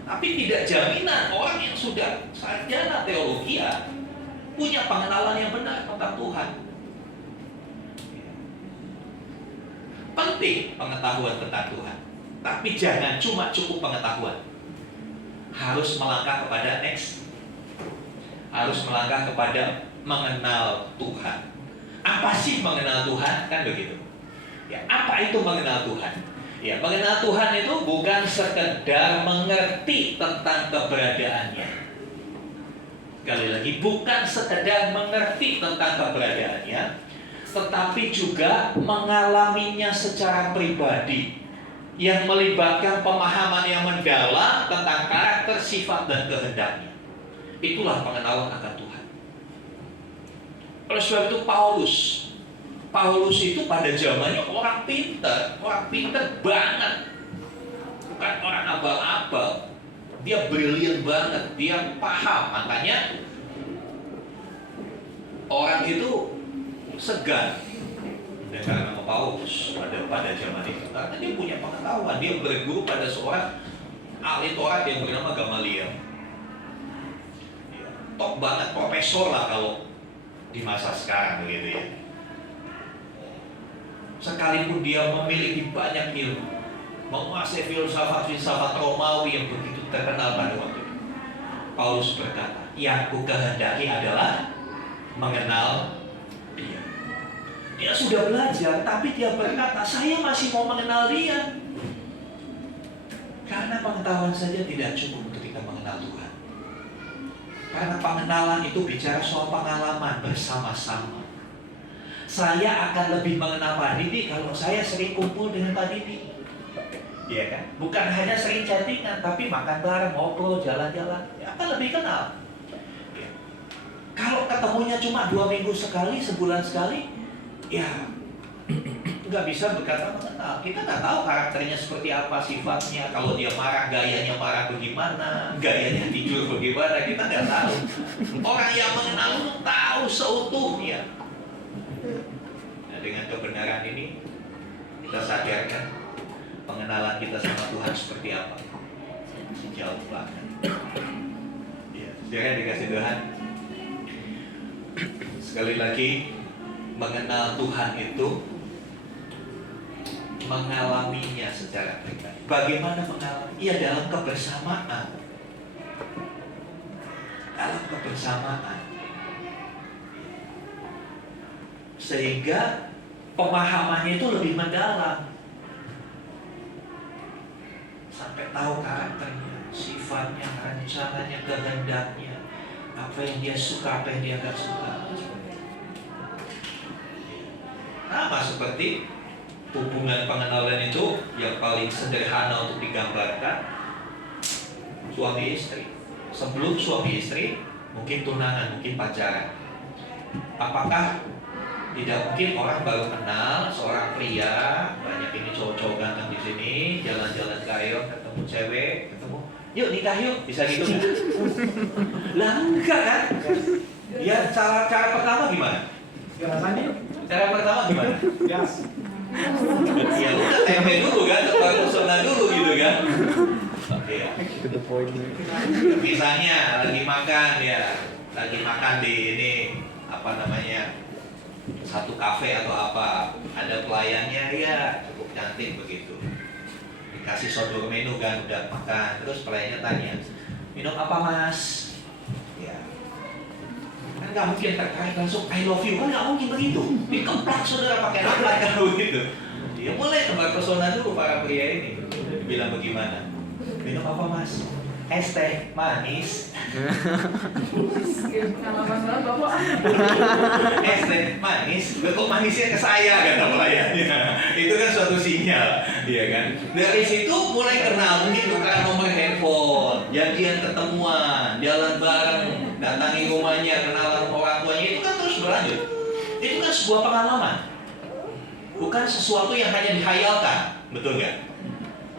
Tapi tidak jaminan orang yang sudah sarjana teologi ya punya pengenalan yang benar tentang Tuhan. Penting pengetahuan tentang Tuhan, tapi jangan cuma cukup pengetahuan. Harus melangkah kepada next. Harus melangkah kepada mengenal Tuhan. Apa sih mengenal Tuhan? Kan begitu. Ya, apa itu mengenal Tuhan? Ya, mengenal Tuhan itu bukan sekedar mengerti tentang keberadaannya. Sekali lagi, bukan sekedar mengerti tentang keberadaannya, tetapi juga mengalaminya secara pribadi, yang melibatkan pemahaman yang mendalam tentang karakter, sifat, dan kehendaknya. Itulah pengenalan akan Tuhan. Oleh sebab itu Paulus itu pada zamannya orang pintar banget, bukan orang abal-abal. Dia brilian banget, dia paham. Makanya orang itu segan dengan nama Paulus pada zaman itu, karena dia punya pengetahuan. Dia berguru pada seorang ahli Taurat yang bernama Gamaliel. Top banget, profesor lah kalau di masa sekarang begitu ya. Sekalipun dia memiliki banyak ilmu, menguasai filsafat Romawi yang begitu terkenal pada waktu itu, Paulus berkata, yang ku kehendaki adalah mengenal dia. Dia sudah belajar, tapi dia berkata, saya masih mau mengenal dia. Karena pengetahuan saja tidak cukup ketika mengenal Tuhan. Karena pengenalan itu bicara soal pengalaman bersama-sama. Saya akan lebih mengenal Pak Didi kalau saya sering kumpul dengan Pak Didi. Iya kan? Bukan hanya sering chattingan, tapi makan bareng, ngobrol, jalan-jalan. Ya, akan lebih kenal. Ya. Kalau ketemunya cuma 2 minggu sekali, sebulan sekali, ya nggak bisa berkata mengenal. Kita nggak tahu karakternya seperti apa, sifatnya. Kalau dia marah, gayanya marah bagaimana, gayanya tidur bagaimana, kita nggak tahu. Orang yang mengenal itu tahu seutuhnya. Nah, dengan kebenaran ini kita sadarkan pengenalan kita sama Tuhan seperti apa. Jauh banget. Ya, jangan dikasih Tuhan. Sekali lagi, mengenal Tuhan itu mengalaminya secara pribadi. Bagaimana mengalami? Ya dalam kebersamaan. Dalam kebersamaan. Sehingga pemahamannya itu lebih mendalam. sampai tahu karakternya, sifatnya, rencananya, kehendaknya, apa yang dia suka, apa yang dia gak suka. Sama seperti hubungan pengenalan itu yang paling sederhana untuk digambarkan, suami istri. Sebelum suami istri, mungkin tunangan, mungkin pacaran. Apakah tidak mungkin orang baru kenal seorang pria, banyak ini cowok-cowok ganteng di sini, jalan-jalan kayo, ketemu cewek, ketemu, yuk nikah yuk, bisa gitu kan? Lah enggak kan? Ya cara pertama gimana? Cara pertama gimana? Gas. Ya udah tempe dulu kan, tebar pesona dulu gitu kan. Oke ya. Misalnya lagi makan ya, lagi makan di ini apa namanya, satu kafe atau apa, ada pelayannya ya cukup cantik begitu, dikasih sodor menu kan, udah makan, terus pelayannya tanya, minum apa mas? Ya kan nggak mungkin tertarik langsung I love you, kan nggak mungkin begitu, dikeplak saudara pakai apa kan begitu. Dia mulai tebar pesona dulu para pria ini, bilang bagaimana, minum apa mas? Es teh manis. Es teh manis, kok manisnya ke saya kata pelayannya. Itu kan suatu sinyal, iya kan? Dari situ mulai kenal, mungkin tukar nomor handphone, janjian ketemuan, jalan bareng, datangi rumahnya, kenalan orang tuanya, itu kan terus berlanjut. Itu kan sebuah pengalaman, bukan sesuatu yang hanya dihayalkan, betul nggak?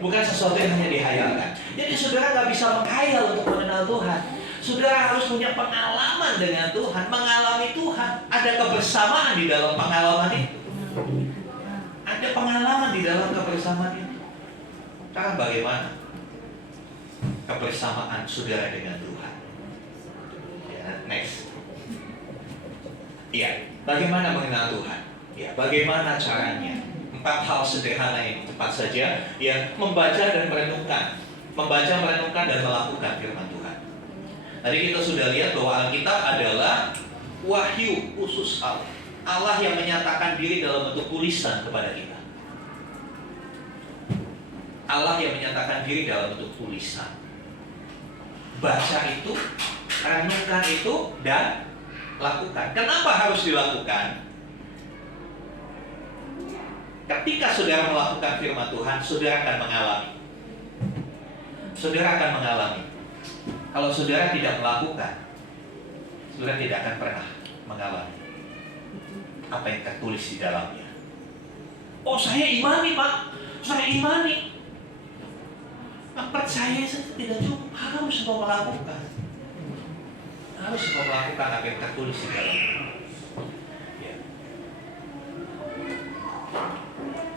Bukan sesuatu yang hanya dihayalkan. Jadi saudara nggak bisa menghayal untuk mengenal Tuhan. Saudara harus punya pengalaman dengan Tuhan, mengalami Tuhan. Ada kebersamaan di dalam pengalaman itu. Ada pengalaman di dalam kebersamaan itu. Sekarang bagaimana kebersamaan saudara dengan Tuhan? Ya, next. Iya, bagaimana mengenal Tuhan? Ya, bagaimana caranya? 4 hal sederhana ini, cepat saja, ya, membaca dan merenungkan, dan melakukan firman Tuhan. Tadi kita sudah lihat bahwa Alkitab adalah wahyu khusus Allah, Allah yang menyatakan diri dalam bentuk tulisan kepada kita. Allah yang menyatakan diri dalam bentuk tulisan. Baca itu, renungkan itu, dan lakukan. Kenapa harus dilakukan? Ketika saudara melakukan firman Tuhan, saudara akan mengalami. Saudara akan mengalami. Kalau saudara tidak melakukan, saudara tidak akan pernah mengalami apa yang tertulis di dalamnya. Oh, saya imani Pak, saya imani. Nah, percaya saja tidak cukup, harus mau melakukan. Harus mau melakukan apa yang tertulis di dalamnya.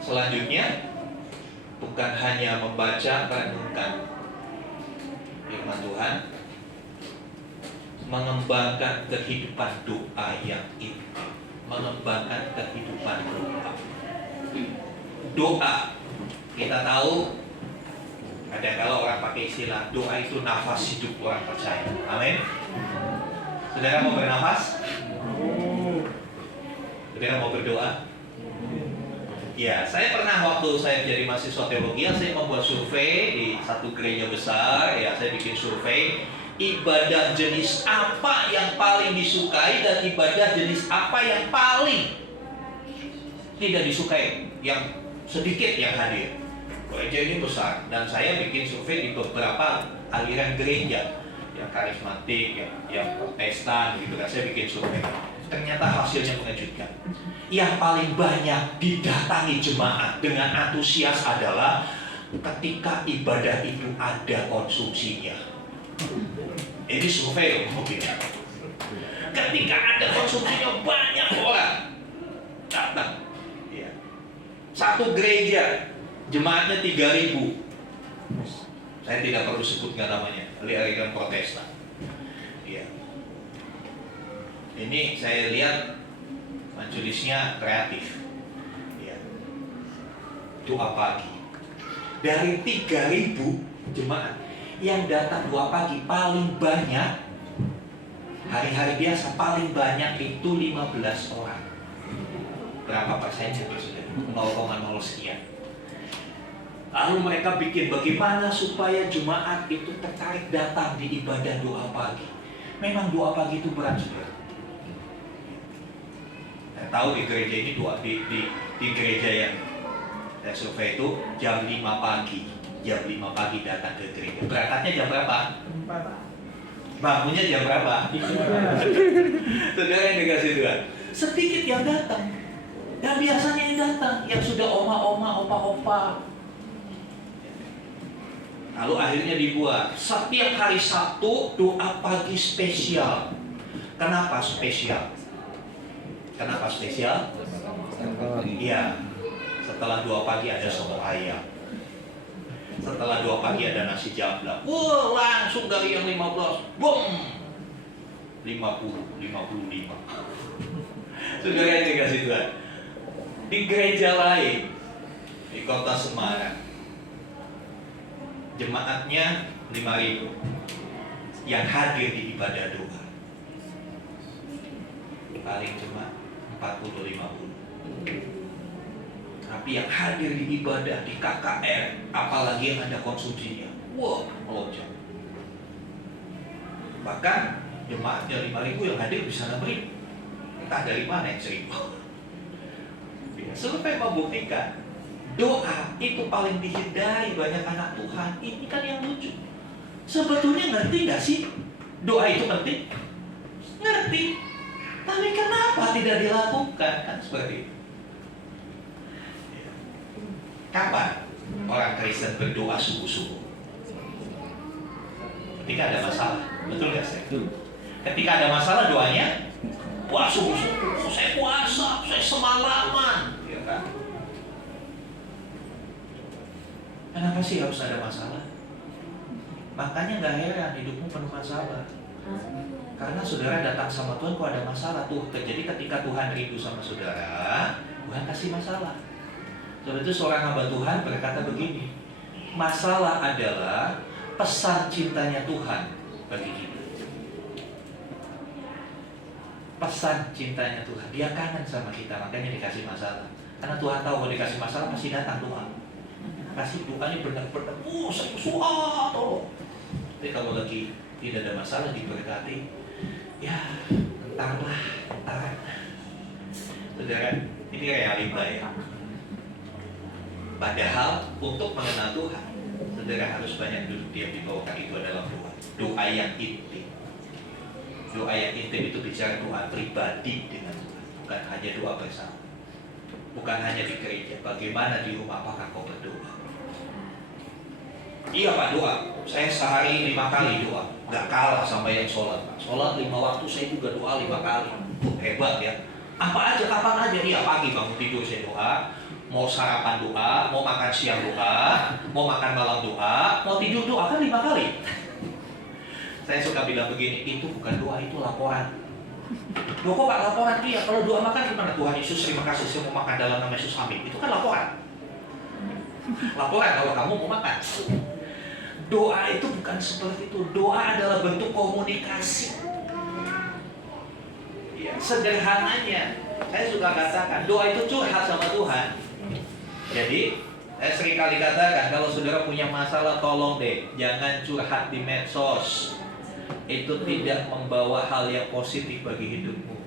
Selanjutnya, bukan hanya membaca, merenungkan firman Tuhan, mengembangkan kehidupan doa yang intim, mengembangkan kehidupan doa. Doa, kita tahu, kadang-kadang orang pakai istilah doa itu nafas hidup orang percaya. Amin. Saudara mau bernafas? Saudara mau berdoa? Ya, saya pernah waktu saya menjadi mahasiswa teologi, saya membuat survei di satu gereja besar. Ya, saya bikin survei ibadah jenis apa yang paling disukai dan ibadah jenis apa yang paling tidak disukai, yang sedikit yang hadir. Gereja ini besar dan saya bikin survei di beberapa aliran gereja, yang karismatik, yang protestan gitu kan. Saya bikin survei. Ternyata hasilnya mengejutkan. Yang paling banyak didatangi jemaat dengan antusias adalah ketika ibadah itu ada konsumsinya. Ini survei mungkin. Ketika ada konsumsinya, banyak orang datang. Ya. Satu gereja jemaatnya 3.000. Saya tidak perlu sebutkan namanya, aliran protestan. Ya. Ini saya lihat majelisnya kreatif. Ya. Doa pagi. Dari 3.000 jemaat yang datang doa pagi paling banyak, hari-hari biasa paling banyak itu 15 orang. Berapa persennya itu sudah? 0,0 sekian. Lalu mereka bikin bagaimana supaya jemaat itu tertarik datang di ibadah doa pagi. Memang doa pagi itu berat juga. Saya tahu di gereja ini di gereja yang saya survei itu jam 5 pagi. Jam 5 pagi datang ke gereja. Berangkatnya jam berapa? 4. Bangunnya jam berapa? Saudara yang dikasih Tuhan, sedikit yang datang. Dan biasanya yang datang yang sudah oma-oma, opa-opa. Lalu akhirnya dibuat setiap hari Sabtu doa pagi spesial. Kenapa spesial? Kenapa spesial? Iya. Setelah doa pagi ada soto ayam. Setelah doa pagi ada nasi jamblang. Wah, langsung dari yang 15, boom, 50, 55. Saudara yang dikasih Tuhan, di gereja lain di kota Semarang, jemaatnya 5.000 yang hadir di ibadah doa. Paling cuma 40-50. Tapi yang hadir di ibadah di KKR, apalagi yang ada konsumsinya, wah, melonjak. Bahkan jemaatnya 5.000 yang hadir bisa 6.000. Entah dari mana yang 1.000. Survei membuktikan doa itu paling dihindari banyak anak Tuhan. Ini kan yang lucu. Sebetulnya ngerti gak sih doa itu penting? Ngerti. Tapi kenapa tidak dilakukan? Kan seperti itu. Kapan orang Kristen berdoa sungguh-sungguh? Ketika ada masalah. Betul gak sih? Ketika ada masalah doanya, wah sungguh-sungguh, saya puasa, saya semalaman, ya kan? Kenapa sih harus ada masalah? Makanya gak heran hidupmu penuh masalah. Karena saudara datang sama Tuhan kok ada masalah tuh. Jadi ketika Tuhan rindu sama saudara, Tuhan kasih masalah. Sebab itu seorang hamba Tuhan berkata begini, masalah adalah pesan cintanya Tuhan bagi kita. Pesan cintanya Tuhan, Dia kangen sama kita, makanya dikasih masalah. Karena Tuhan tahu kalau dikasih masalah pasti datang Tuhan. Pasti doanya benar-benar, saya bersuara, tolong. Tapi kalau lagi tidak ada masalah diberkati, ya entar. Saudara, ini realita ya. Padahal untuk mengenal Tuhan, saudara harus banyak duduk diam di bawah kaki itu adalah doa. Doa yang intim. Doa yang intim itu bicara doa pribadi dengan Tuhan, bukan hanya doa bersama. Bukan hanya di gereja. Bagaimana di rumah, apakah kau berdoa? Iya Pak, doa. Saya sehari 5 kali doa. Gak kalah sama yang sholat Pak. Sholat 5 waktu, saya juga doa 5 kali. Hebat ya. Apa aja, kapan aja. Iya, pagi bangun tidur saya doa. Mau sarapan doa, mau makan siang doa, mau makan malam doa, mau tidur doa, kan 5 kali. Saya suka bilang begini, itu bukan doa, itu laporan. Doa kok gak laporan? Iya, kalau doa makan gimana? Tuhan Yesus terima kasih, saya mau makan dalam nama Yesus, amin. Itu kan laporan. Laporan kalau kamu mau makan. Doa itu bukan seperti itu. Doa adalah bentuk komunikasi. Ya, sederhananya, saya suka katakan, doa itu curhat sama Tuhan. Jadi, saya sering kali katakan, kalau saudara punya masalah, tolong deh, jangan curhat di medsos. Itu tidak membawa hal yang positif bagi hidupmu.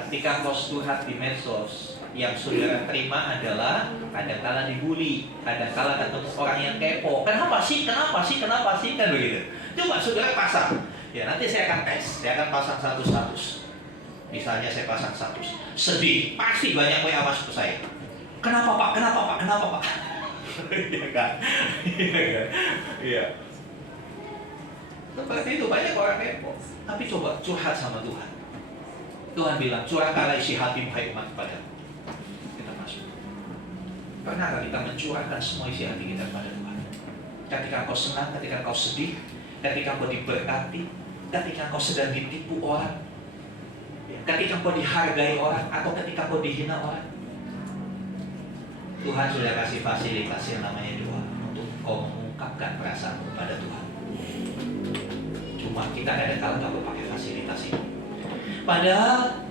Ketika kau curhat di medsos, yang saudara terima adalah kadang-kala dibully, kadang-kala ketemu orang yang kepo. Kenapa sih? Kan begitu. Coba saudara pasang. Ya, nanti saya akan tes. Saya akan pasang satu status. Misalnya saya pasang status sedih, pasti banyak WA masuk ke saya. Kenapa Pak? Iya kan? Iya. Seperti itu, banyak orang kepo. Tapi coba curhat sama Tuhan. Tuhan bilang, curahkanlah isi hati hai umat kepadamu. Kita masuk. Pernahkah kita mencurahkan semua isi hati kita kepada Tuhan? Ketika kau senang, ketika kau sedih, ketika kau diberkati, ketika kau sedang ditipu orang, ketika kau dihargai orang, atau ketika kau dihina orang. Tuhan sudah kasih fasilitas yang namanya doa untuk kau mengungkapkan perasaan kepada Tuhan. Cuma kita kadang-kadang nggak berpakai fasilitas ini. Padahal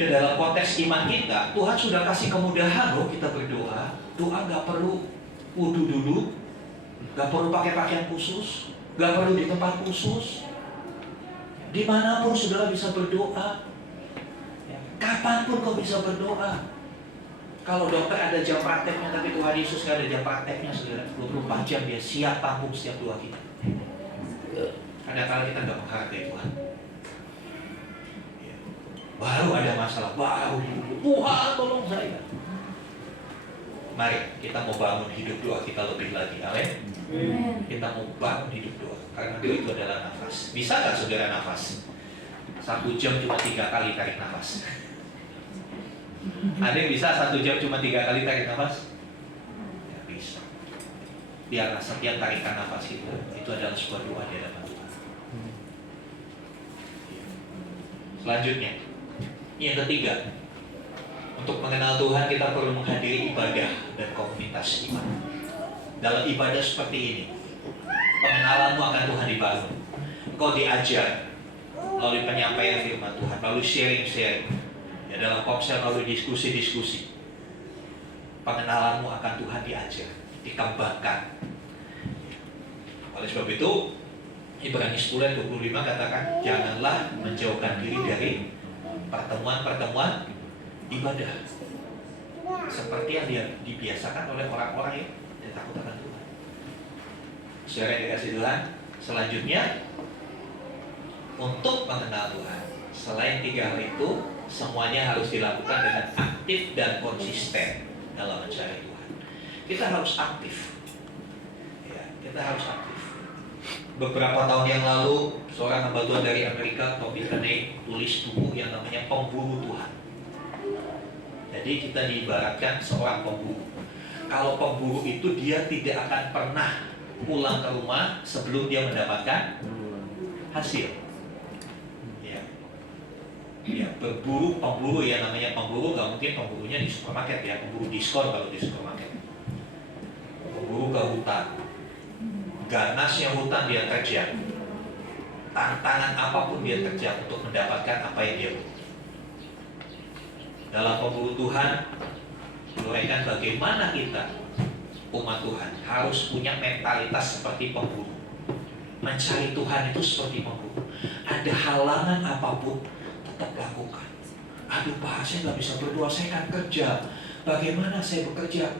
ya dalam konteks iman kita, Tuhan sudah kasih kemudahan loh kita berdoa. Doa nggak perlu wudhu dulu, gak perlu pakai pakaian khusus, gak perlu di tempat khusus. Dimanapun saudara bisa berdoa. Ya, kapanpun kau bisa berdoa. Kalau dokter ada jam prakteknya, tapi Tuhan Yesus gak ada jam prakteknya, saudara. 24 jam dia siap tanggung setiap doa kita. Kadang-kadang kita gak menghargai Tuhan. Ya. Baru ada masalah, baru Tuhan tolong saya. Mari kita mau bangun hidup doa kita lebih lagi, amin. Kita mau bangun hidup doa, karena doa itu adalah nafas. Bisa gak saudara nafas? 1 jam cuma 3 kali tarik nafas. Ada yang bisa 1 jam cuma 3 kali tarik nafas? Ya bisa. Biarlah setiap tarikan nafas itu adalah sebuah doa di hadapan Tuhan. Selanjutnya, yang ketiga, untuk mengenal Tuhan kita perlu menghadiri ibadah dan komunitas iman. Dalam ibadah seperti ini, pengenalanmu akan Tuhan dibangun. Engkau diajar melalui penyampaian firman Tuhan, melalui sharing-sharing, ya, dalam komsel, melalui diskusi-diskusi. Pengenalanmu akan Tuhan diajar, dikembangkan. Oleh sebab itu, Ibrani 10 ayat 25 katakan, janganlah menjauhkan diri dari pertemuan-pertemuan ibadah, seperti yang dia dibiasakan oleh orang-orang yang tidak takut akan Tuhan. Saudara yang dikasihi Tuhan, selanjutnya untuk mengenal Tuhan, selain 3 hal itu, semuanya harus dilakukan dengan aktif dan konsisten dalam mencari Tuhan. Kita harus aktif, ya, kita harus aktif. Beberapa tahun yang lalu, seorang hamba Tuhan dari Amerika, Toby Kane, tulis buku yang namanya Pemburu Tuhan. Jadi kita diibaratkan seorang pemburu. Kalau pemburu itu dia tidak akan pernah pulang ke rumah sebelum dia mendapatkan hasil. Ya, ya berburu, pemburu ya, namanya pemburu, gak mungkin pemburunya di supermarket ya, pemburu diskon kalau di supermarket. Pemburu ke hutan, ganasnya hutan dia kerja, tantangan apapun dia kerja untuk mendapatkan apa yang dia butuh. Dalam pemburu Tuhan, menurunkan bagaimana kita umat Tuhan harus punya mentalitas seperti pemburu. Mencari Tuhan itu seperti pemburu. Ada halangan apapun, tetap lakukan. Aduh Pak, saya gak bisa berdoa, saya kan kerja. Bagaimana saya bekerja?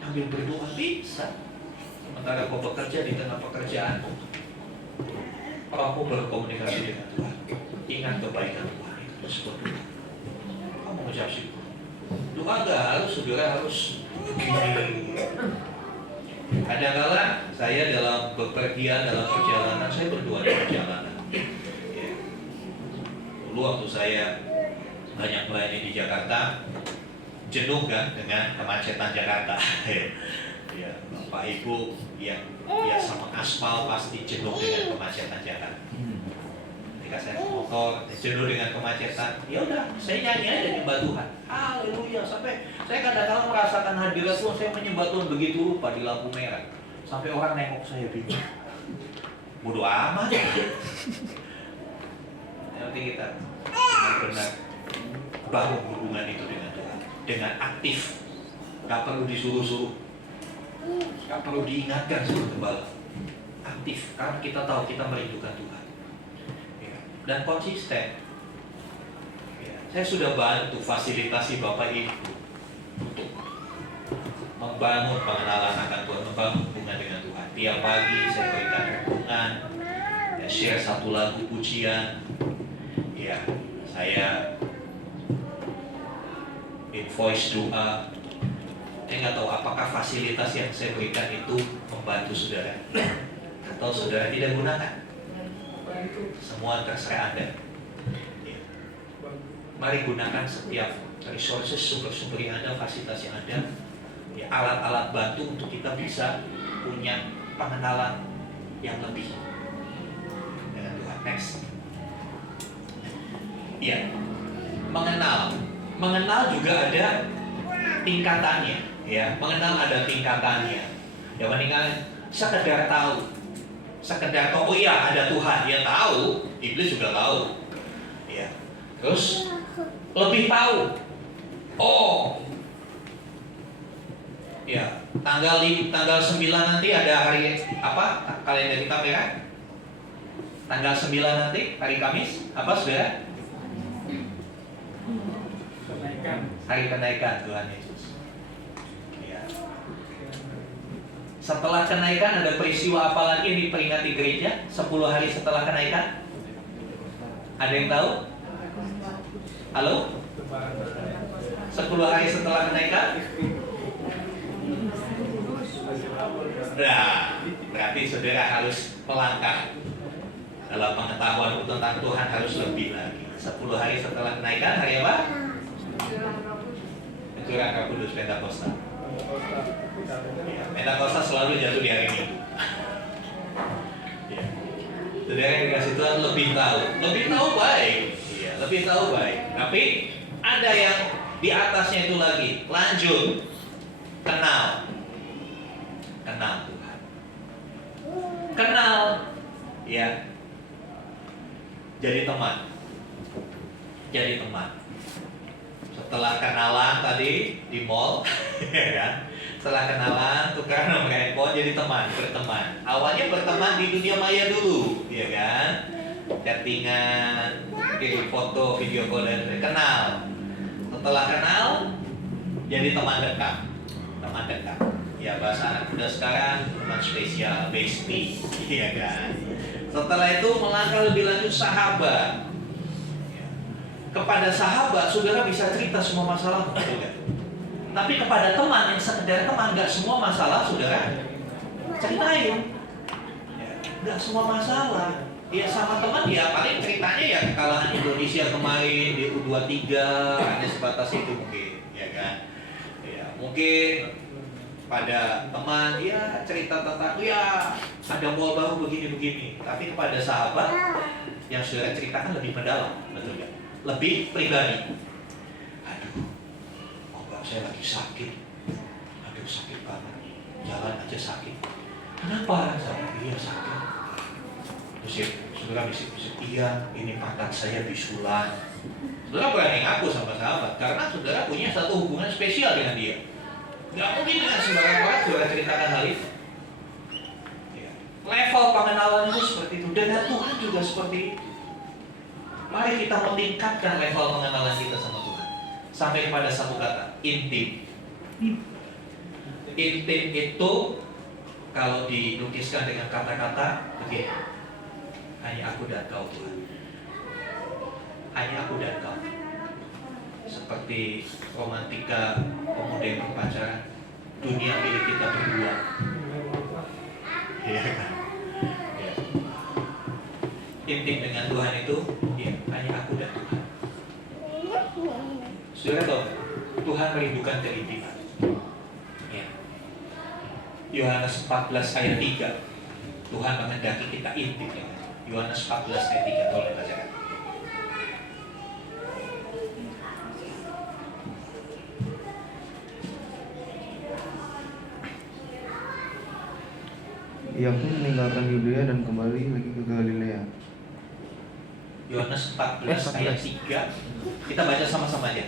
Sambil berdoa bisa. Sementara kau bekerja di tengah pekerjaanmu, kamu berkomunikasi dengan Tuhan. Ingat kebaikan Tuhan itu sebuah doa. Kamu mengucap syukur. Doa gak harus, saudara harus begini. Kadang-kadang saya dalam bepergian, dalam perjalanan, saya berdoa di perjalanan. Ya. Dulu waktu saya banyak melayani di Jakarta, jenuh kan dengan kemacetan Jakarta. Ya, Bapak Ibu yang biasa mengaspal pasti jenuh dengan kemacetan Jakarta. Ketika saya motor, jenuh dengan kemacetan, ya udah, saya nyanyi aja nyembah Tuhan. Haleluya, sampai saya kadang-kadang merasakan hadirat Tuhan, saya menyembah Tuhan begitu lupa di lampu merah. Sampai orang nengok saya bingung. Bodoh amat. Nanti kita benar-benar bangun hubungan itu dengan Tuhan, dengan aktif. Gak perlu disuruh-suruh, gak perlu diingatkan seperti gembala. Aktif, karena kita tahu kita merindukan Tuhan. Dan konsisten. Ya, saya sudah bantu fasilitasi Bapak Ibu untuk membangun pengenalan akan Tuhan, membangun hubungan dengan Tuhan. Tiap pagi saya berikan renungan, ya, share satu lagu pujian, ya, saya invoice doa. Saya nggak tahu apakah fasilitas yang saya berikan itu membantu saudara atau saudara tidak gunakan. Semua terserah Anda. Ya. Mari gunakan setiap resources, sumber-sumber yang ada, fasilitas yang ada, ya, alat-alat bantu untuk kita bisa punya pengenalan yang lebih dengan Tuhan. Next. Ya, mengenal juga ada tingkatannya. Ya, mengenal ada tingkatannya. Ya, mendingan sekedar tahu. Sekedar tahu, oh iya ada Tuhan, dia tahu, iblis juga tahu. Ya. Terus lebih tahu. Oh, Ya, tanggal 9 nanti ada hari apa? Kalender kita merah. Tanggal 9 nanti hari Kamis apa saudara? Hari kenaikan Tuhan Yesus. Ya. Setelah kenaikan ada peristiwa apa lagi yang diperingati gereja 10 hari setelah kenaikan? Ada yang tahu? Halo? 10 hari setelah kenaikan? Nah, berarti saudara harus melangkah dalam pengetahuan tentang Tuhan harus lebih lagi. 10 hari setelah kenaikan, hari apa? Pencurahan Roh Kudus, Pentakosta. Ya, Pentakosta selalu jatuh di hari Minggu. Ya. Saudara yang dikasih Tuhan lebih tahu baik. Iya, lebih tahu baik. Tapi ada yang di atasnya itu lagi. Lanjut, kenal Tuhan. Kenal, ya. Jadi teman. Setelah kenalan tadi di mall, ya kan? Setelah kenalan, tukar nomor handphone, jadi berteman. Awalnya berteman di dunia maya dulu, ya kan? Chattingan, kirim foto, video call dan kenal. Setelah kenal, jadi teman dekat. Ya bahasa anak muda sekarang teman spesial, bestie, ya kan? Setelah itu melangkah lebih lanjut sahabat. Kepada sahabat, saudara bisa cerita semua masalah, betul kan? Tapi kepada teman yang sekedar teman, nggak semua masalah saudara ceritain. Nggak semua masalah. Ya sama teman ya paling ceritanya ya kekalahan Indonesia kemarin di U23, hanya sebatas itu mungkin, ya kan? Ya mungkin pada teman ya cerita tentang ya ada mall baru begini. Tapi kepada sahabat yang saudara ceritakan lebih mendalam, betul kan? Lebih pribadi. Aduh, obat saya lagi sakit. Aduh sakit banget. Jalan aja sakit. Kenapa? Iya sakit. Terus ya, saudara bisik-bisik, iya ini pangkat saya bisulan. Saudara berani ngaku sama sahabat karena saudara punya satu hubungan spesial dengan dia. Gak mungkin dengan sembarang orang saudara ceritakan hal itu. Ya. Level pengenalan itu seperti itu. Dengan Tuhan juga seperti itu. Mari kita meningkatkan level pengenalan kita sama Tuhan sampai kepada satu kata, intim. Intim itu kalau dilukiskan dengan kata-kata begini, hanya aku dan kau Tuhan. Hanya aku dan kau. Seperti romantika pemuda yang berpacaran, dunia milik kita berdua. Iya kan? Ya. Intim dengan Tuhan itu ya, hanya aku dan Tuhan. Saudara tahu, Tuhan merindukan keintiman. Ya. Yohanes 14 ayat 3, Tuhan menghendaki kita intim dengan Dia. Yohanes 14 ayat 3, boleh bacakan. Ia pun meninggalkan Yudea dan kembali lagi ke Galilea. Yohanes 14 ayat 3. Kita baca sama-sama aja.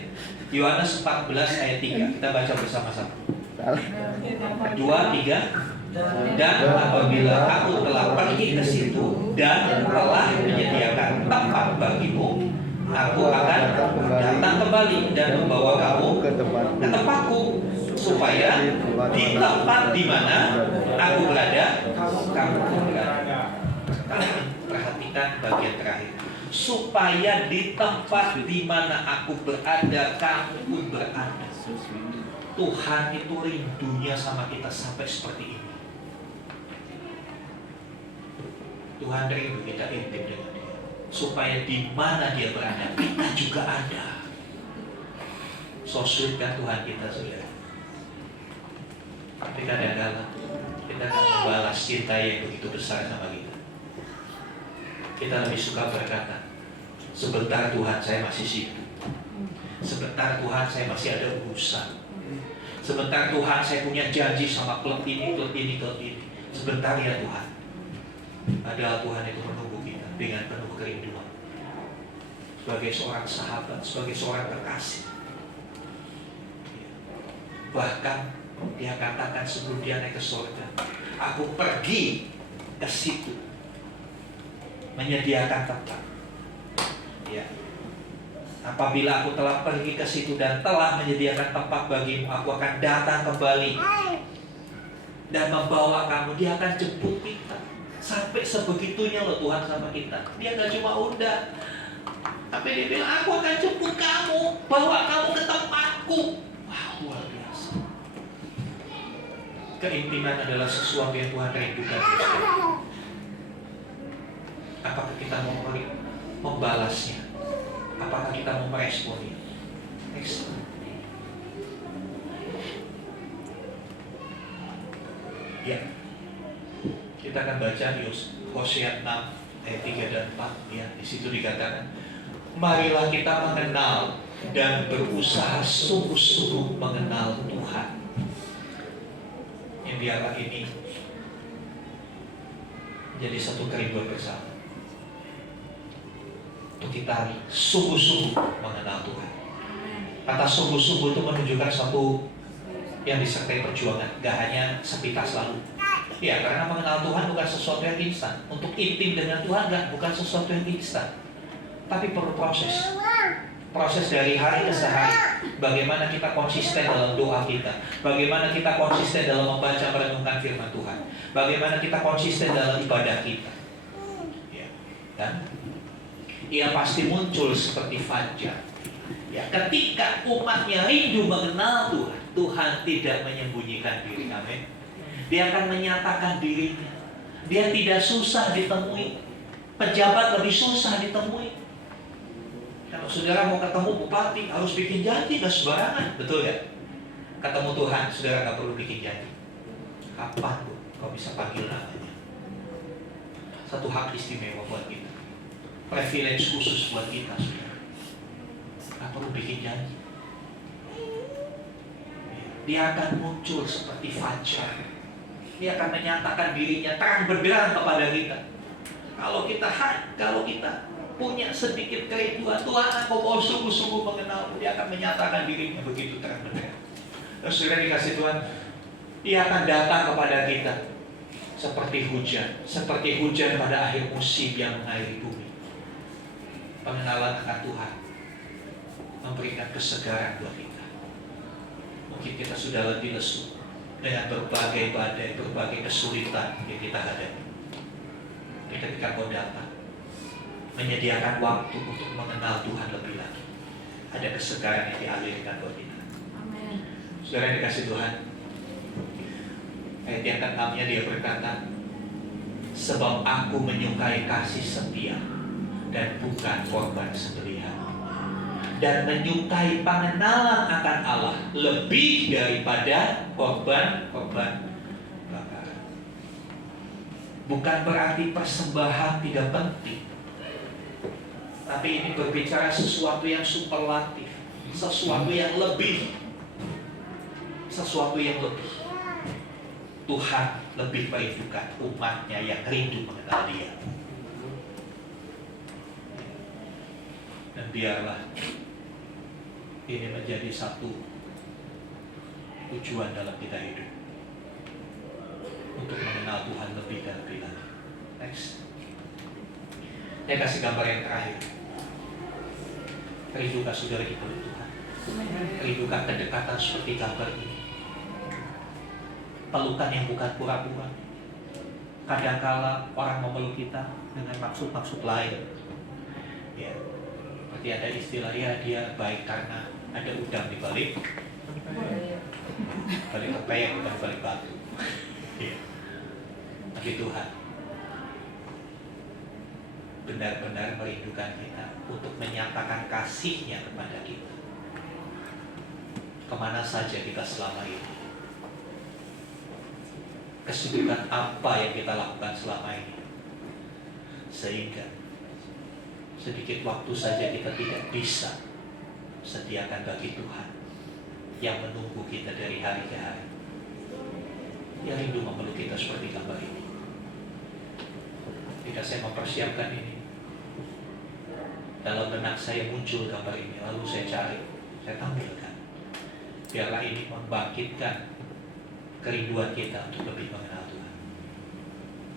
Yohanes 14 ayat 3. Kita baca bersama-sama. 2, 3. Dan apabila aku telah pergi ke situ dan telah menyediakan tempat bagimu, aku akan datang kembali dan membawa kamu ke tempatku, supaya di tempat di mana aku berada, kamu pun berada. Perhatikan bagian terakhir. Supaya di tempat di mana aku berada, kamu pun berada. Tuhan itu rindunya sama kita sampai seperti ini. Tuhan rindu kita intim dengan Dia, supaya di mana Dia berada, kita juga ada. So sweet kan Tuhan kita, saudara. Tapi kadang-kadang kita akan membalas cinta yang begitu besar sama kita. Kita lebih suka berkata, sebentar Tuhan saya masih sibuk. Sebentar Tuhan saya masih ada urusan. Sebentar Tuhan saya punya janji sama klub ini. Sebentar ya Tuhan. Padahal Tuhan itu menunggu kita dengan penuh kerinduan. Sebagai seorang sahabat, sebagai seorang kekasih. Bahkan Dia katakan sebelum dia naik ke surga, aku pergi ke situ menyediakan tempat. Ya. Apabila aku telah pergi ke situ dan telah menyediakan tempat bagimu, aku akan datang kembali dan membawa kamu. Dia akan jemput kita. Sampai sebegitunya loh Tuhan sama kita. Dia gak cuma undang, tapi dia bilang, aku akan jemput kamu, bawa kamu ke tempatku. Wah, luar biasa. Keintiman adalah sesuatu yang Tuhan rindukan. Apakah kita mau membalasnya? Apakah kita mau meresponnya? Next. Ya, kita akan baca di Hosea 6 ayat 3 dan 4. Ya, di situ dikatakan, marilah kita mengenal dan berusaha sungguh-sungguh mengenal Tuhan. Yang biarlah ini menjadi satu kerinduan bersama. Untuk kita sungguh-sungguh mengenal Tuhan. Kata sungguh-sungguh itu menunjukkan satu yang disertai perjuangan, gak hanya sepintas lalu. Ya, karena mengenal Tuhan bukan sesuatu yang instan. Untuk intim dengan Tuhan bukan sesuatu yang instan, tapi perlu proses. Proses dari hari ke hari. Bagaimana kita konsisten dalam doa kita, bagaimana kita konsisten dalam membaca merenungkan firman Tuhan, bagaimana kita konsisten dalam ibadah kita. Ya, dan ia pasti muncul seperti fajar. Ya, ketika umatnya rindu mengenal Tuhan, Tuhan tidak menyembunyikan diri. Amin. Dia akan menyatakan dirinya. Dia tidak susah ditemui. Pejabat lebih susah ditemui. Kalau saudara mau ketemu bupati harus bikin janji, gak sembarangan, betul ya? Ketemu Tuhan, saudara gak perlu bikin janji. Kapan tuh kau bisa panggil namanya? Satu hak istimewa buat kita. Privilege khusus buat kita, saudara. Gak perlu bikin janji. Dia akan muncul seperti fajar. Dia akan menyatakan dirinya terang benderang kepada kita. Kalau kita punya sedikit kerinduan, Tuhan, aku mau sungguh-sungguh mengenal, dia akan menyatakan dirinya begitu terang benderang. Terus saudara dikasih Tuhan, dia akan datang kepada kita seperti hujan pada akhir musim yang mengairi bumi. Pengenalan akan Tuhan memberikan kesegaran buat kita. Mungkin kita sudah lebih lesu dengan berbagai badai, berbagai kesulitan yang kita hadapi. Ketika kau datang, menyediakan waktu untuk mengenal Tuhan lebih lagi, ada kesegaran yang dialirkan buat kita. Amin. Saudara yang dikasih Tuhan, ayat yang ke-6-nya dia berkata, sebab aku menyukai kasih setia dan bukan korban sembelihan, dan menyukai pengenalan akan Allah lebih daripada korban bakaran. Bukan berarti persembahan tidak penting, tapi ini berbicara sesuatu yang superlatif, sesuatu yang lebih. Tuhan lebih merindukan umatnya yang rindu mengenal Dia. Dan biarlah ini menjadi satu tujuan dalam kita hidup, untuk mengenal Tuhan lebih dan lebih lagi. Next. Saya kasih gambar yang terakhir. Rindukan saudara kepada Tuhan. Rindukan kedekatan seperti gambar ini. Pelukan yang bukan pura-pura. Kadangkala orang memeluk kita dengan maksud-maksud lain. Ya, seperti ada istilah, ya dia baik karena ada udang di balik kepeyek, bukan balik batu. Ya. Tapi Tuhan benar-benar merindukan kita untuk menyatakan kasih-Nya kepada kita. Kemana saja kita selama ini, kesibukan apa yang kita lakukan selama ini, sehingga sedikit waktu saja kita tidak bisa sediakan bagi Tuhan yang menunggu kita dari hari ke hari. Dia rindu memeluk kita seperti gambar ini. Ketika saya mempersiapkan ini, dalam benak saya muncul gambar ini, lalu saya cari, saya tampilkan. Biarlah ini membangkitkan kerinduan kita untuk lebih mengenal Tuhan.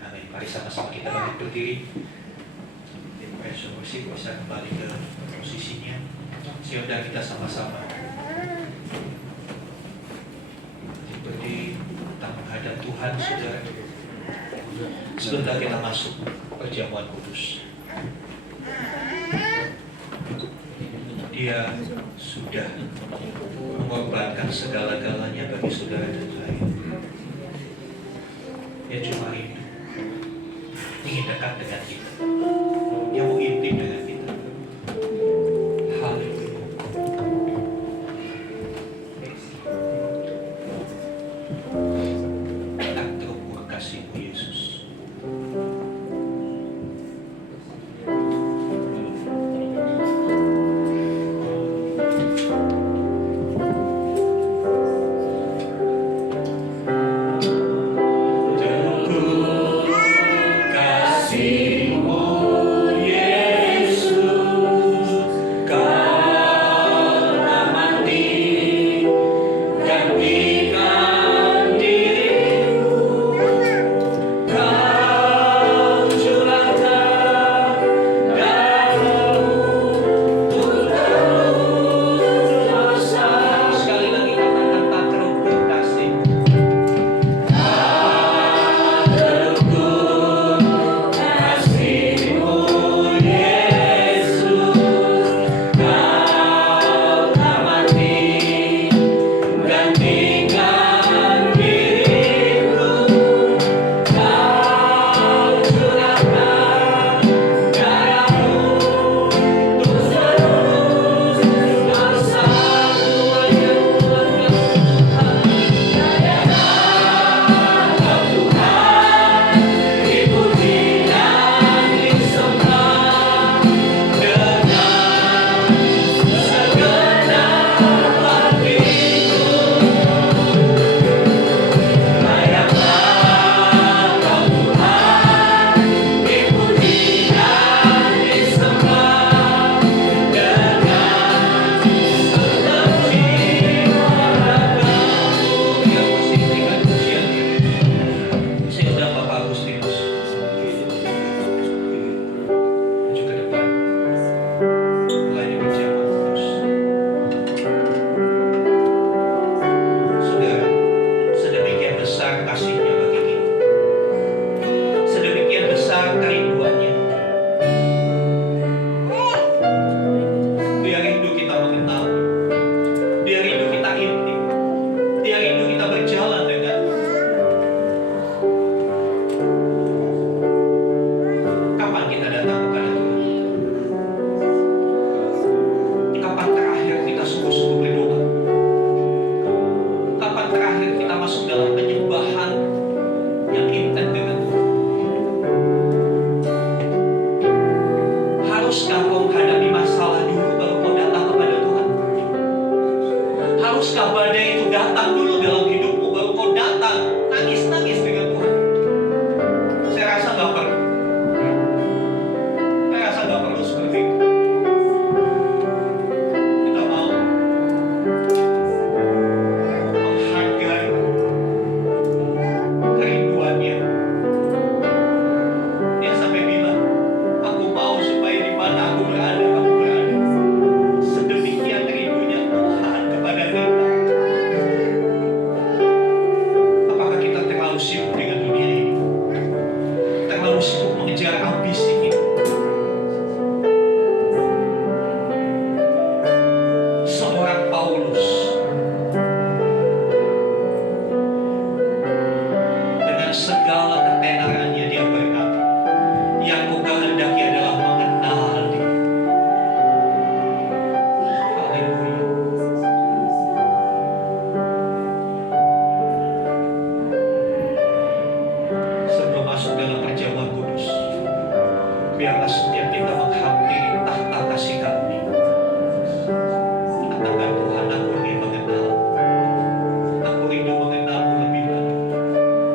Amin. Mari sama-sama kita bangkit berdiri. Bersih bisa kembali ke posisinya. Sudah kita sama-sama berdiri, kita menghadap Tuhan, saudara. Sebentar kita masuk perjamuan kudus. Dia sudah mengorbankan segala-galanya bagi saudara dan saya. Dia cuma rindu ingin dekat dengan kita. Dia mau intim dengan kita. Haleluya. Tak terukur kasih-Mu Yesus.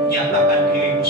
Nyatakan dirimu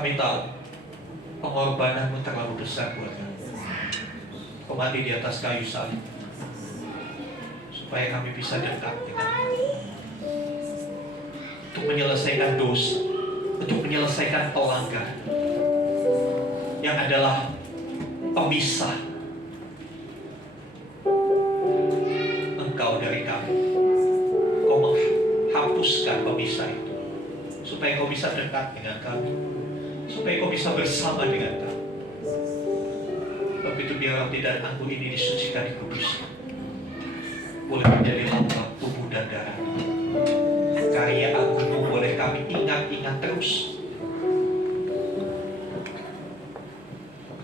Kami tahu pengorbananmu terlalu besar buat kami. Kau mati di atas kayu salib supaya kami bisa dekat denganmu, untuk menyelesaikan dosa, untuk menyelesaikan pelanggaran yang adalah pemisah Engkau dari kami. Kau menghapuskan pemisah itu supaya kau bisa dekat dengan kami, supaya kau bisa bersama dengan kami. Sebab itu biarlah tidak aku ini disucikan, dikuduskan, boleh menjadi lambang tubuh dan darah. Karya agungmu boleh kami ingat-ingat terus.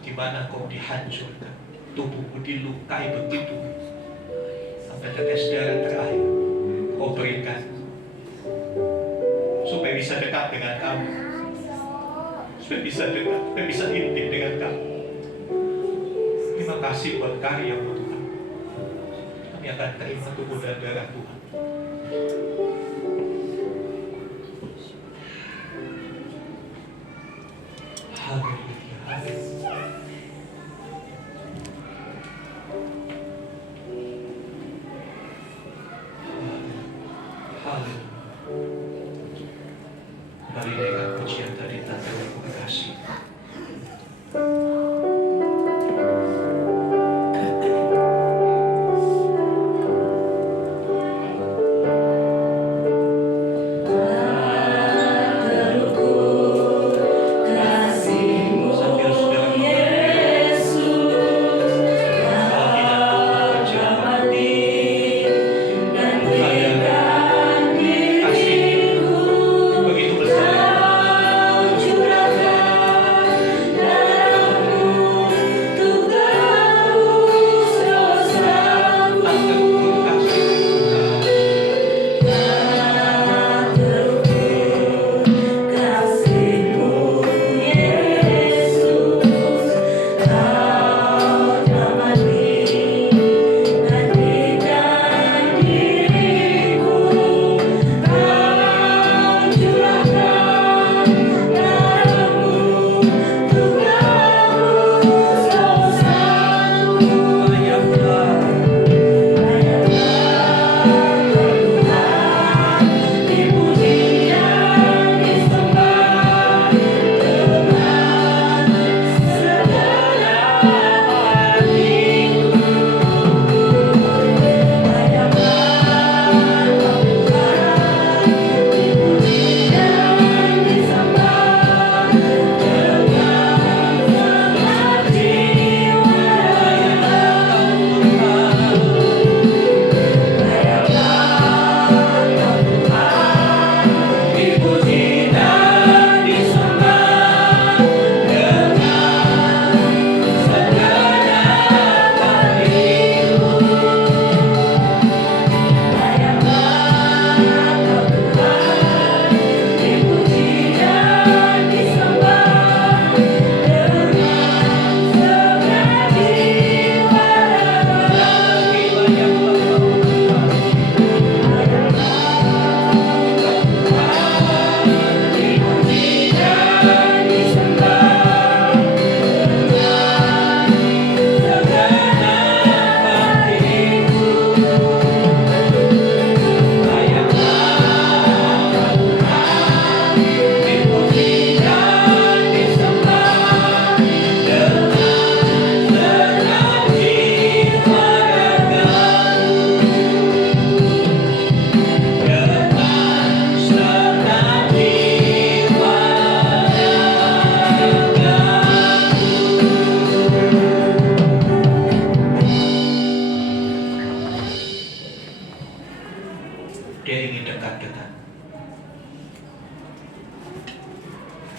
Bagaimana kau dihancurkan, tubuhmu dilukai begitu, sampai tetes darah terakhir kau berikan supaya bisa dekat dengan kami, supaya bisa dekat, supaya bisa intim dengan kami. Terima kasih buat karya-Mu Tuhan. Kami akan terima tubuh dan darah Tuhan. Haleluya, haleluya. Haleluya. Mari dengan pujian tadi tanda terima kasih. Sambil saudara begitu besar.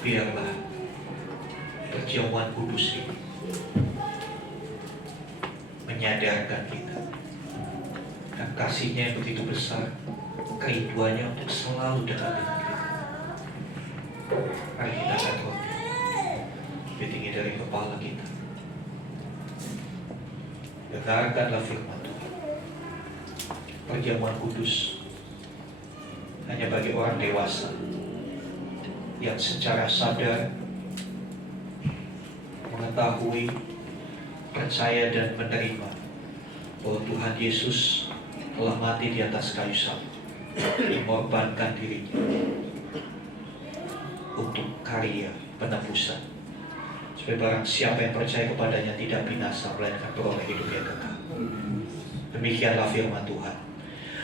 biarlah perjamuan kudus ini menyadarkan kita dan kasih-Nya yang begitu besar, kerinduannya untuk selalu dekat dengan kita. Mari kita angkat roti lebih tinggi dari kepala kita. Dengarkanlah firman Tuhan. Perjamuan kudus hanya bagi orang dewasa yang secara sadar mengetahui, percaya dan menerima bahwa Tuhan Yesus telah mati di atas kayu salib, mengorbankan dirinya untuk karya penebusan, supaya barang siapa yang percaya kepadanya tidak binasa melainkan beroleh hidup yang kekal. Demikianlah firman Tuhan.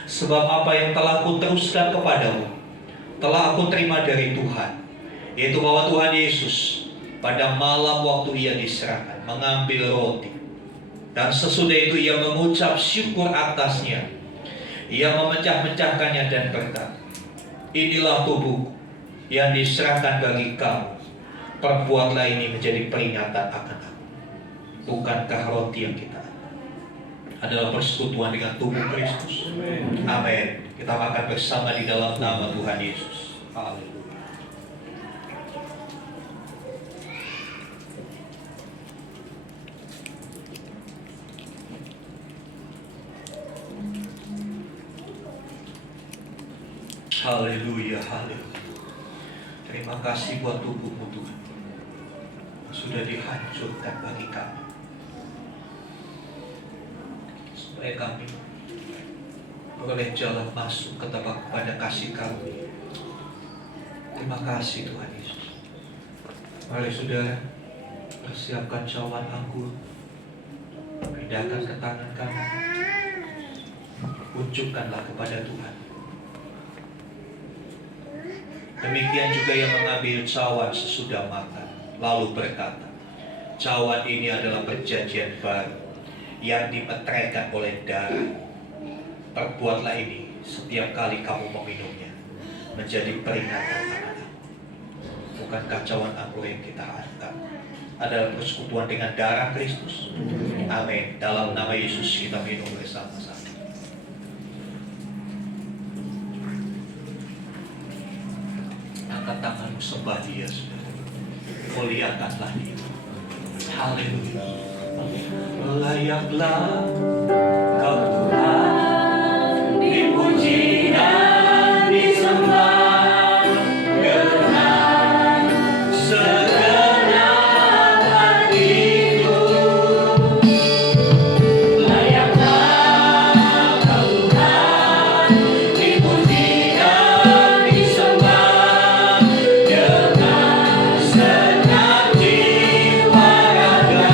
Sebab apa yang telah aku teruskan kepadamu telah aku terima dari Tuhan, yaitu bahwa Tuhan Yesus pada malam waktu ia diserahkan mengambil roti, dan sesudah itu ia mengucap syukur atasnya. Ia memecah-mecahkannya dan berkata, inilah tubuhku yang diserahkan bagi kamu. Perbuatlah ini menjadi peringatan akan aku. Bukankah roti yang kita adalah persekutuan dengan tubuh Kristus? Amin. Kita makan bersama di dalam nama Tuhan Yesus. Haleluya. Haleluya, haleluya. Terima kasih buat tubuhmu Tuhan, sudah dihancurkan bagi kami, supaya kami boleh jalan masuk kepada kasih karunia. Terima kasih Tuhan Yesus. Mari saudara, persiapkan cawan anggur, pindahkan ke tangan kanan, unjukkanlah kepada Tuhan. Demikian juga yang mengambil cawan sesudah makan, lalu berkata, cawan ini adalah perjanjian baru yang dimeteraikan oleh darah. Perbuatlah ini setiap kali kamu meminumnya, menjadi peringatan akan aku. Bukankah cawan anggur yang kita angkat adalah persekutuan dengan darah Kristus? Amin. Dalam nama Yesus kita minum bersama-sama. Angkat tanganmu, sembah Dia, saudara. Muliakanlah Dia. Haleluya. Layaklah Kau Tuhan, dipuji dan disembah dengan segenap hatiku. Layaklah Kau Tuhan, dipuji dan disembah dengan segenap jiwa raga.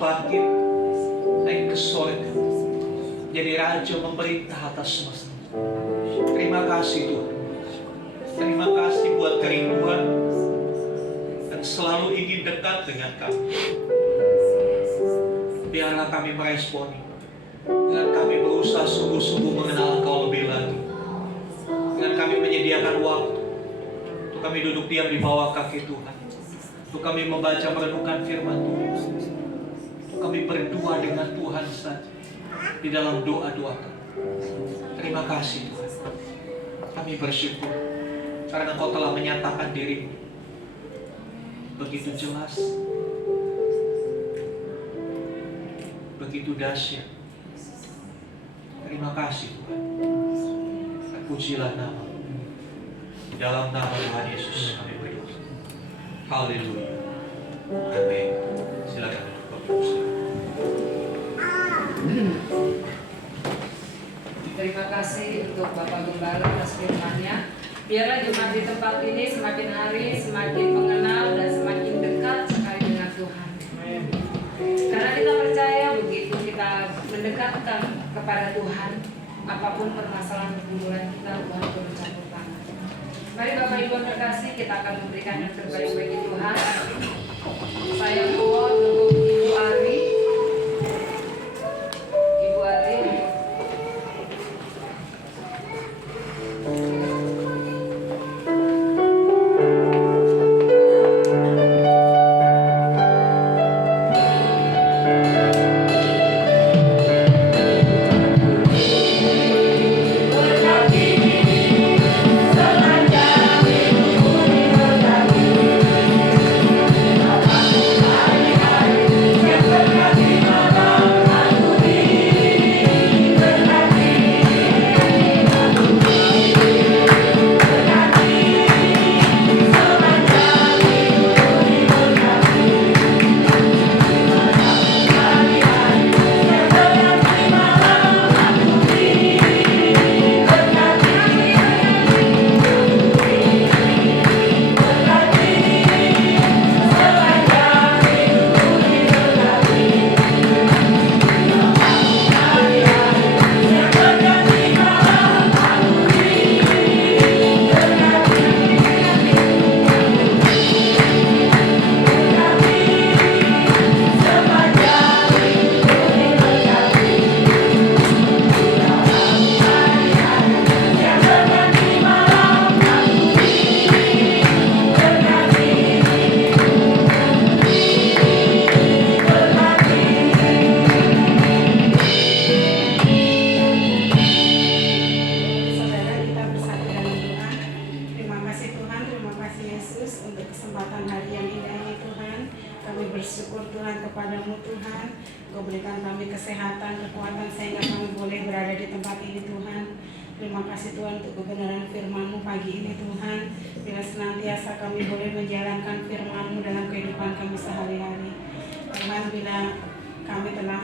bangkit naik ke sorga, jadi raja memerintah atas semesta. Terima kasih Tuhan. Terima kasih buat kerinduan dan selalu ingin dekat dengan Kami. Biarlah kami meresponi dengan kami berusaha sungguh-sungguh mengenal Engkau lebih lagi, dengan kami menyediakan waktu untuk kami duduk diam di bawah kaki Tuhan, untuk kami membaca merenungkan firman Tuhan, untuk kami berdua dengan Tuhan saja di dalam doa-doa kami. Terima kasih Tuhan. Kami bersyukur karena Engkau telah menyatakan diri-Mu begitu jelas, begitu dahsyat. Terima kasih Tuhan. Pujilah nama-Mu. Dalam nama Tuhan Yesus kami berdoa. Haleluya. Amin. Silakan duduk Bapak Ibu. Terima kasih untuk Bapak Gembala atas firman-Nya. Biarlah jemaat di tempat ini semakin hari semakin mengenal dan semakin dekat sekali dengan Tuhan. Karena kita percaya begitu kita mendekatkan kepada Tuhan, apapun permasalahan pergumulan kita, Tuhan bercampur tangan. Mari Bapak Ibu yang terkasih, kita akan memberikan yang terbaik bagi Tuhan. Saya mohon untuk Ibu Ari. Ibu Ari. bersyukur Tuhan kepadamu Tuhan. Engkau berikan kami kesehatan, kekuatan sehingga kami boleh berada di tempat ini Tuhan. Terima kasih Tuhan untuk kebenaran firman-Mu pagi ini Tuhan. Bila senantiasa kami boleh menjalankan firman-Mu dalam kehidupan kami sehari-hari. Tuhan, bila kami telah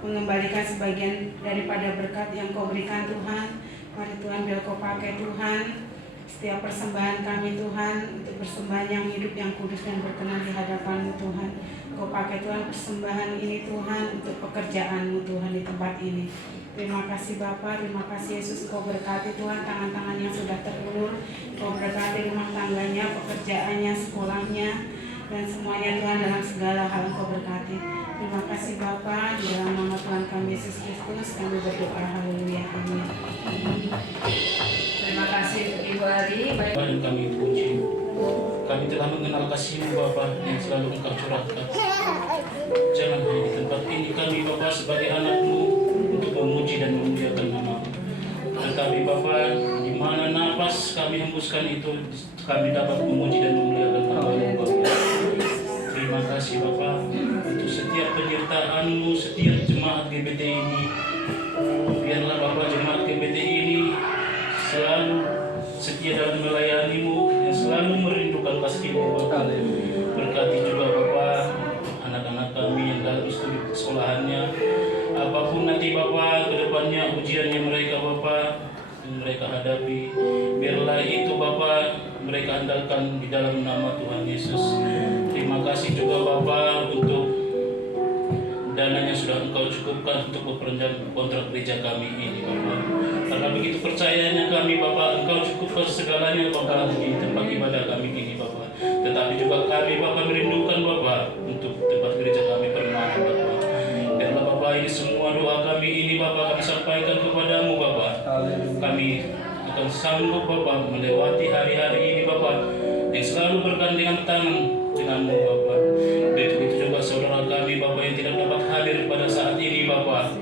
mengembalikan sebagian daripada berkat yang Kau berikan Tuhan, mari Tuhan biar Kau pakai Tuhan setiap persembahan kami Tuhan untuk persembahan yang hidup, yang kudus dan berkenan di hadapan-Mu Tuhan. Kau pakai Tuhan persembahan ini Tuhan untuk pekerjaan-Mu Tuhan di tempat ini. Terima kasih Bapa, terima kasih Yesus. Kau berkati Tuhan tangan-tangan yang sudah terulur. Kau berkati rumah tangganya, pekerjaannya, sekolahnya, dan semuanya Tuhan dalam segala hal Kau berkati. Terima kasih Bapa, di dalam nama Tuhan kami Yesus Kristus kami berdoa. Haleluya, amin. Terima kasih Ibu Ari. Baik. Tuhan kami puji. Kami telah mengenal kasih-Mu Bapa yang selalu Engkau curahkan. Jangan hanya di tempat ini kami Bapa sebagai anak-Mu untuk memuji dan memuliakan nama-Mu. Tetapi Bapa, di mana nafas kami hembuskan itu kami dapat memuji dan memuliakan nama-Mu Bapa. Terima kasih Bapa untuk setiap penyertaan-Mu, setiap jemaat GBT ini. Biarlah Bapa jemaat GBT ini selalu setia dalam melayani-Mu, yang selalu merindukan kasih-Mu Bapa. Berkati juga Bapa anak-anak kami yang dalam studi sekolahannya, apapun nanti Bapa kedepannya ujiannya mereka Bapa yang mereka hadapi, biarlah itu Bapa mereka andalkan di dalam nama Tuhan Yesus. Terima kasih juga Bapa untuk dananya sudah Engkau cukupkan untuk memperpanjang kontrak gereja kami ini Bapa. Karena begitu percayanya kami Bapa, Engkau cukupkan segalanya Bapa di tempat ibadah kami ini Bapa. Tetapi juga kami Bapa merindukan Bapa untuk tempat gereja kami permana Bapa. Biarlah Bapa ini semua doa kami ini Bapa kami sampaikan kepadamu Bapa. Kami akan sanggup Bapa melewati hari-hari ini Bapa yang selalu bergandengan tangan denganmu Bapa. Begitu juga saudara kami Bapa yang tidak dapat hadir pada saat ini Bapa.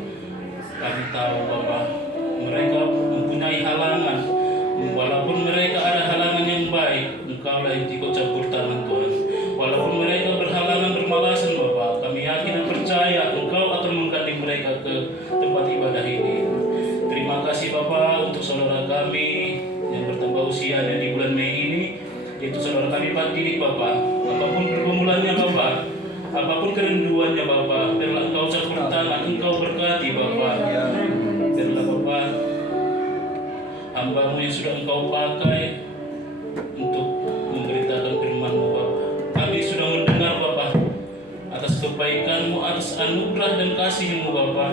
Kami tahu Bapa mereka mempunyai halangan. Walaupun mereka ada halangan yang baik, Engkaulah yang ikut campur tangan Tuhan. Walaupun mereka berhalangan bermalasan Bapa, kami yakin dan percaya Engkau akan menggandeng mereka ke tempat ibadah ini. Terima kasih Bapa untuk saudara kami yang bertambah usianya di bulan Mei ini, yaitu saudara kami Pak Didik Bapa. Apapun pergumulannya Bapa, apapun kerinduannya Bapa, biarlah Engkau campur tangan, Engkau berkati Bapa. Biarlah Bapa hamba-Mu yang sudah Engkau pakai untuk memberitakan firman-Mu Bapa. Kami sudah mendengar Bapa atas kebaikan-Mu, atas anugerah dan kasih-Mu Bapa.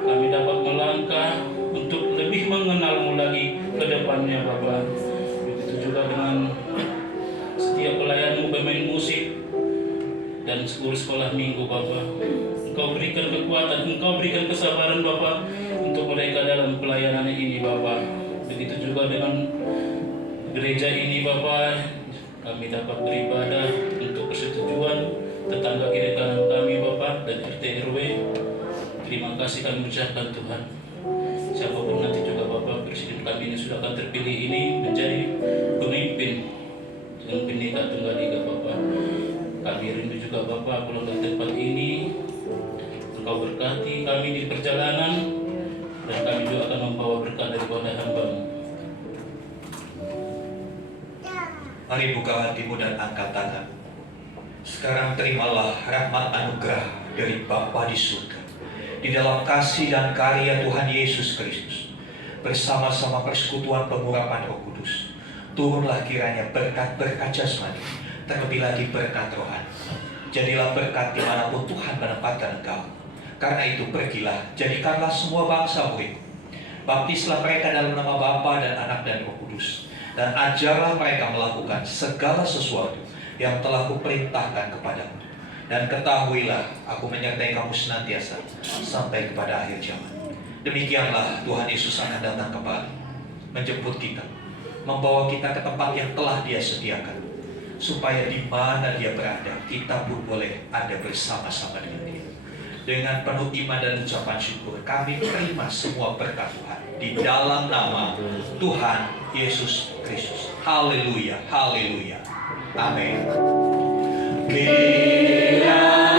Kami dapat melangkah untuk lebih mengenal-Mu lagi ke depannya Bapa. Begitu juga dengan setiap pelayan-Mu pemain musik dan sekolah minggu Bapa. Engkau berikan kekuatan, Engkau berikan kesabaran Bapa untuk mereka dalam pelayanan ini Bapa. Begitu juga dengan gereja ini Bapa, kami dapat beribadah untuk persetujuan tetangga kiri kanan kami Bapa dan RT RW. Terima kasih kami ucapkan Tuhan. Siapapun nanti juga Bapa, presiden kami ini sudah akan terpilih ini menjadi pemimpin yang Bhinneka Tunggal Ika Bapa. Kami rindu juga Bapa pulang dari tempat ini. Engkau berkati kami di perjalanan dan kami juga akan membawa berkat daripada hamba-Mu. Mari buka hatimu dan angkat tangan. Sekarang terimalah rahmat anugerah dari Bapa di surga. Di dalam kasih dan karya Tuhan Yesus Kristus, bersama-sama persekutuan pengurapan Roh Kudus, turunlah kiranya berkat-berkat jasmani, terlebih lagi berkat rohani. Jadilah berkat dimanapun Tuhan menempatkan engkau. Karena itu pergilah, jadikanlah semua bangsa murid. Baptislah mereka dalam nama Bapa dan Anak dan Roh Kudus, dan ajarlah mereka melakukan segala sesuatu yang telah kuperintahkan kepadamu. Dan ketahuilah, aku menyertai kamu senantiasa sampai kepada akhir zaman. Demikianlah Tuhan Yesus akan datang kembali, menjemput kita, membawa kita ke tempat yang telah Dia sediakan, supaya di mana Dia berada, kita pun boleh ada bersama-sama dengan Dia. Dengan penuh iman dan ucapan syukur, kami terima semua berkat Tuhan di dalam nama Tuhan Yesus Kristus. Haleluya, haleluya, amin. Bila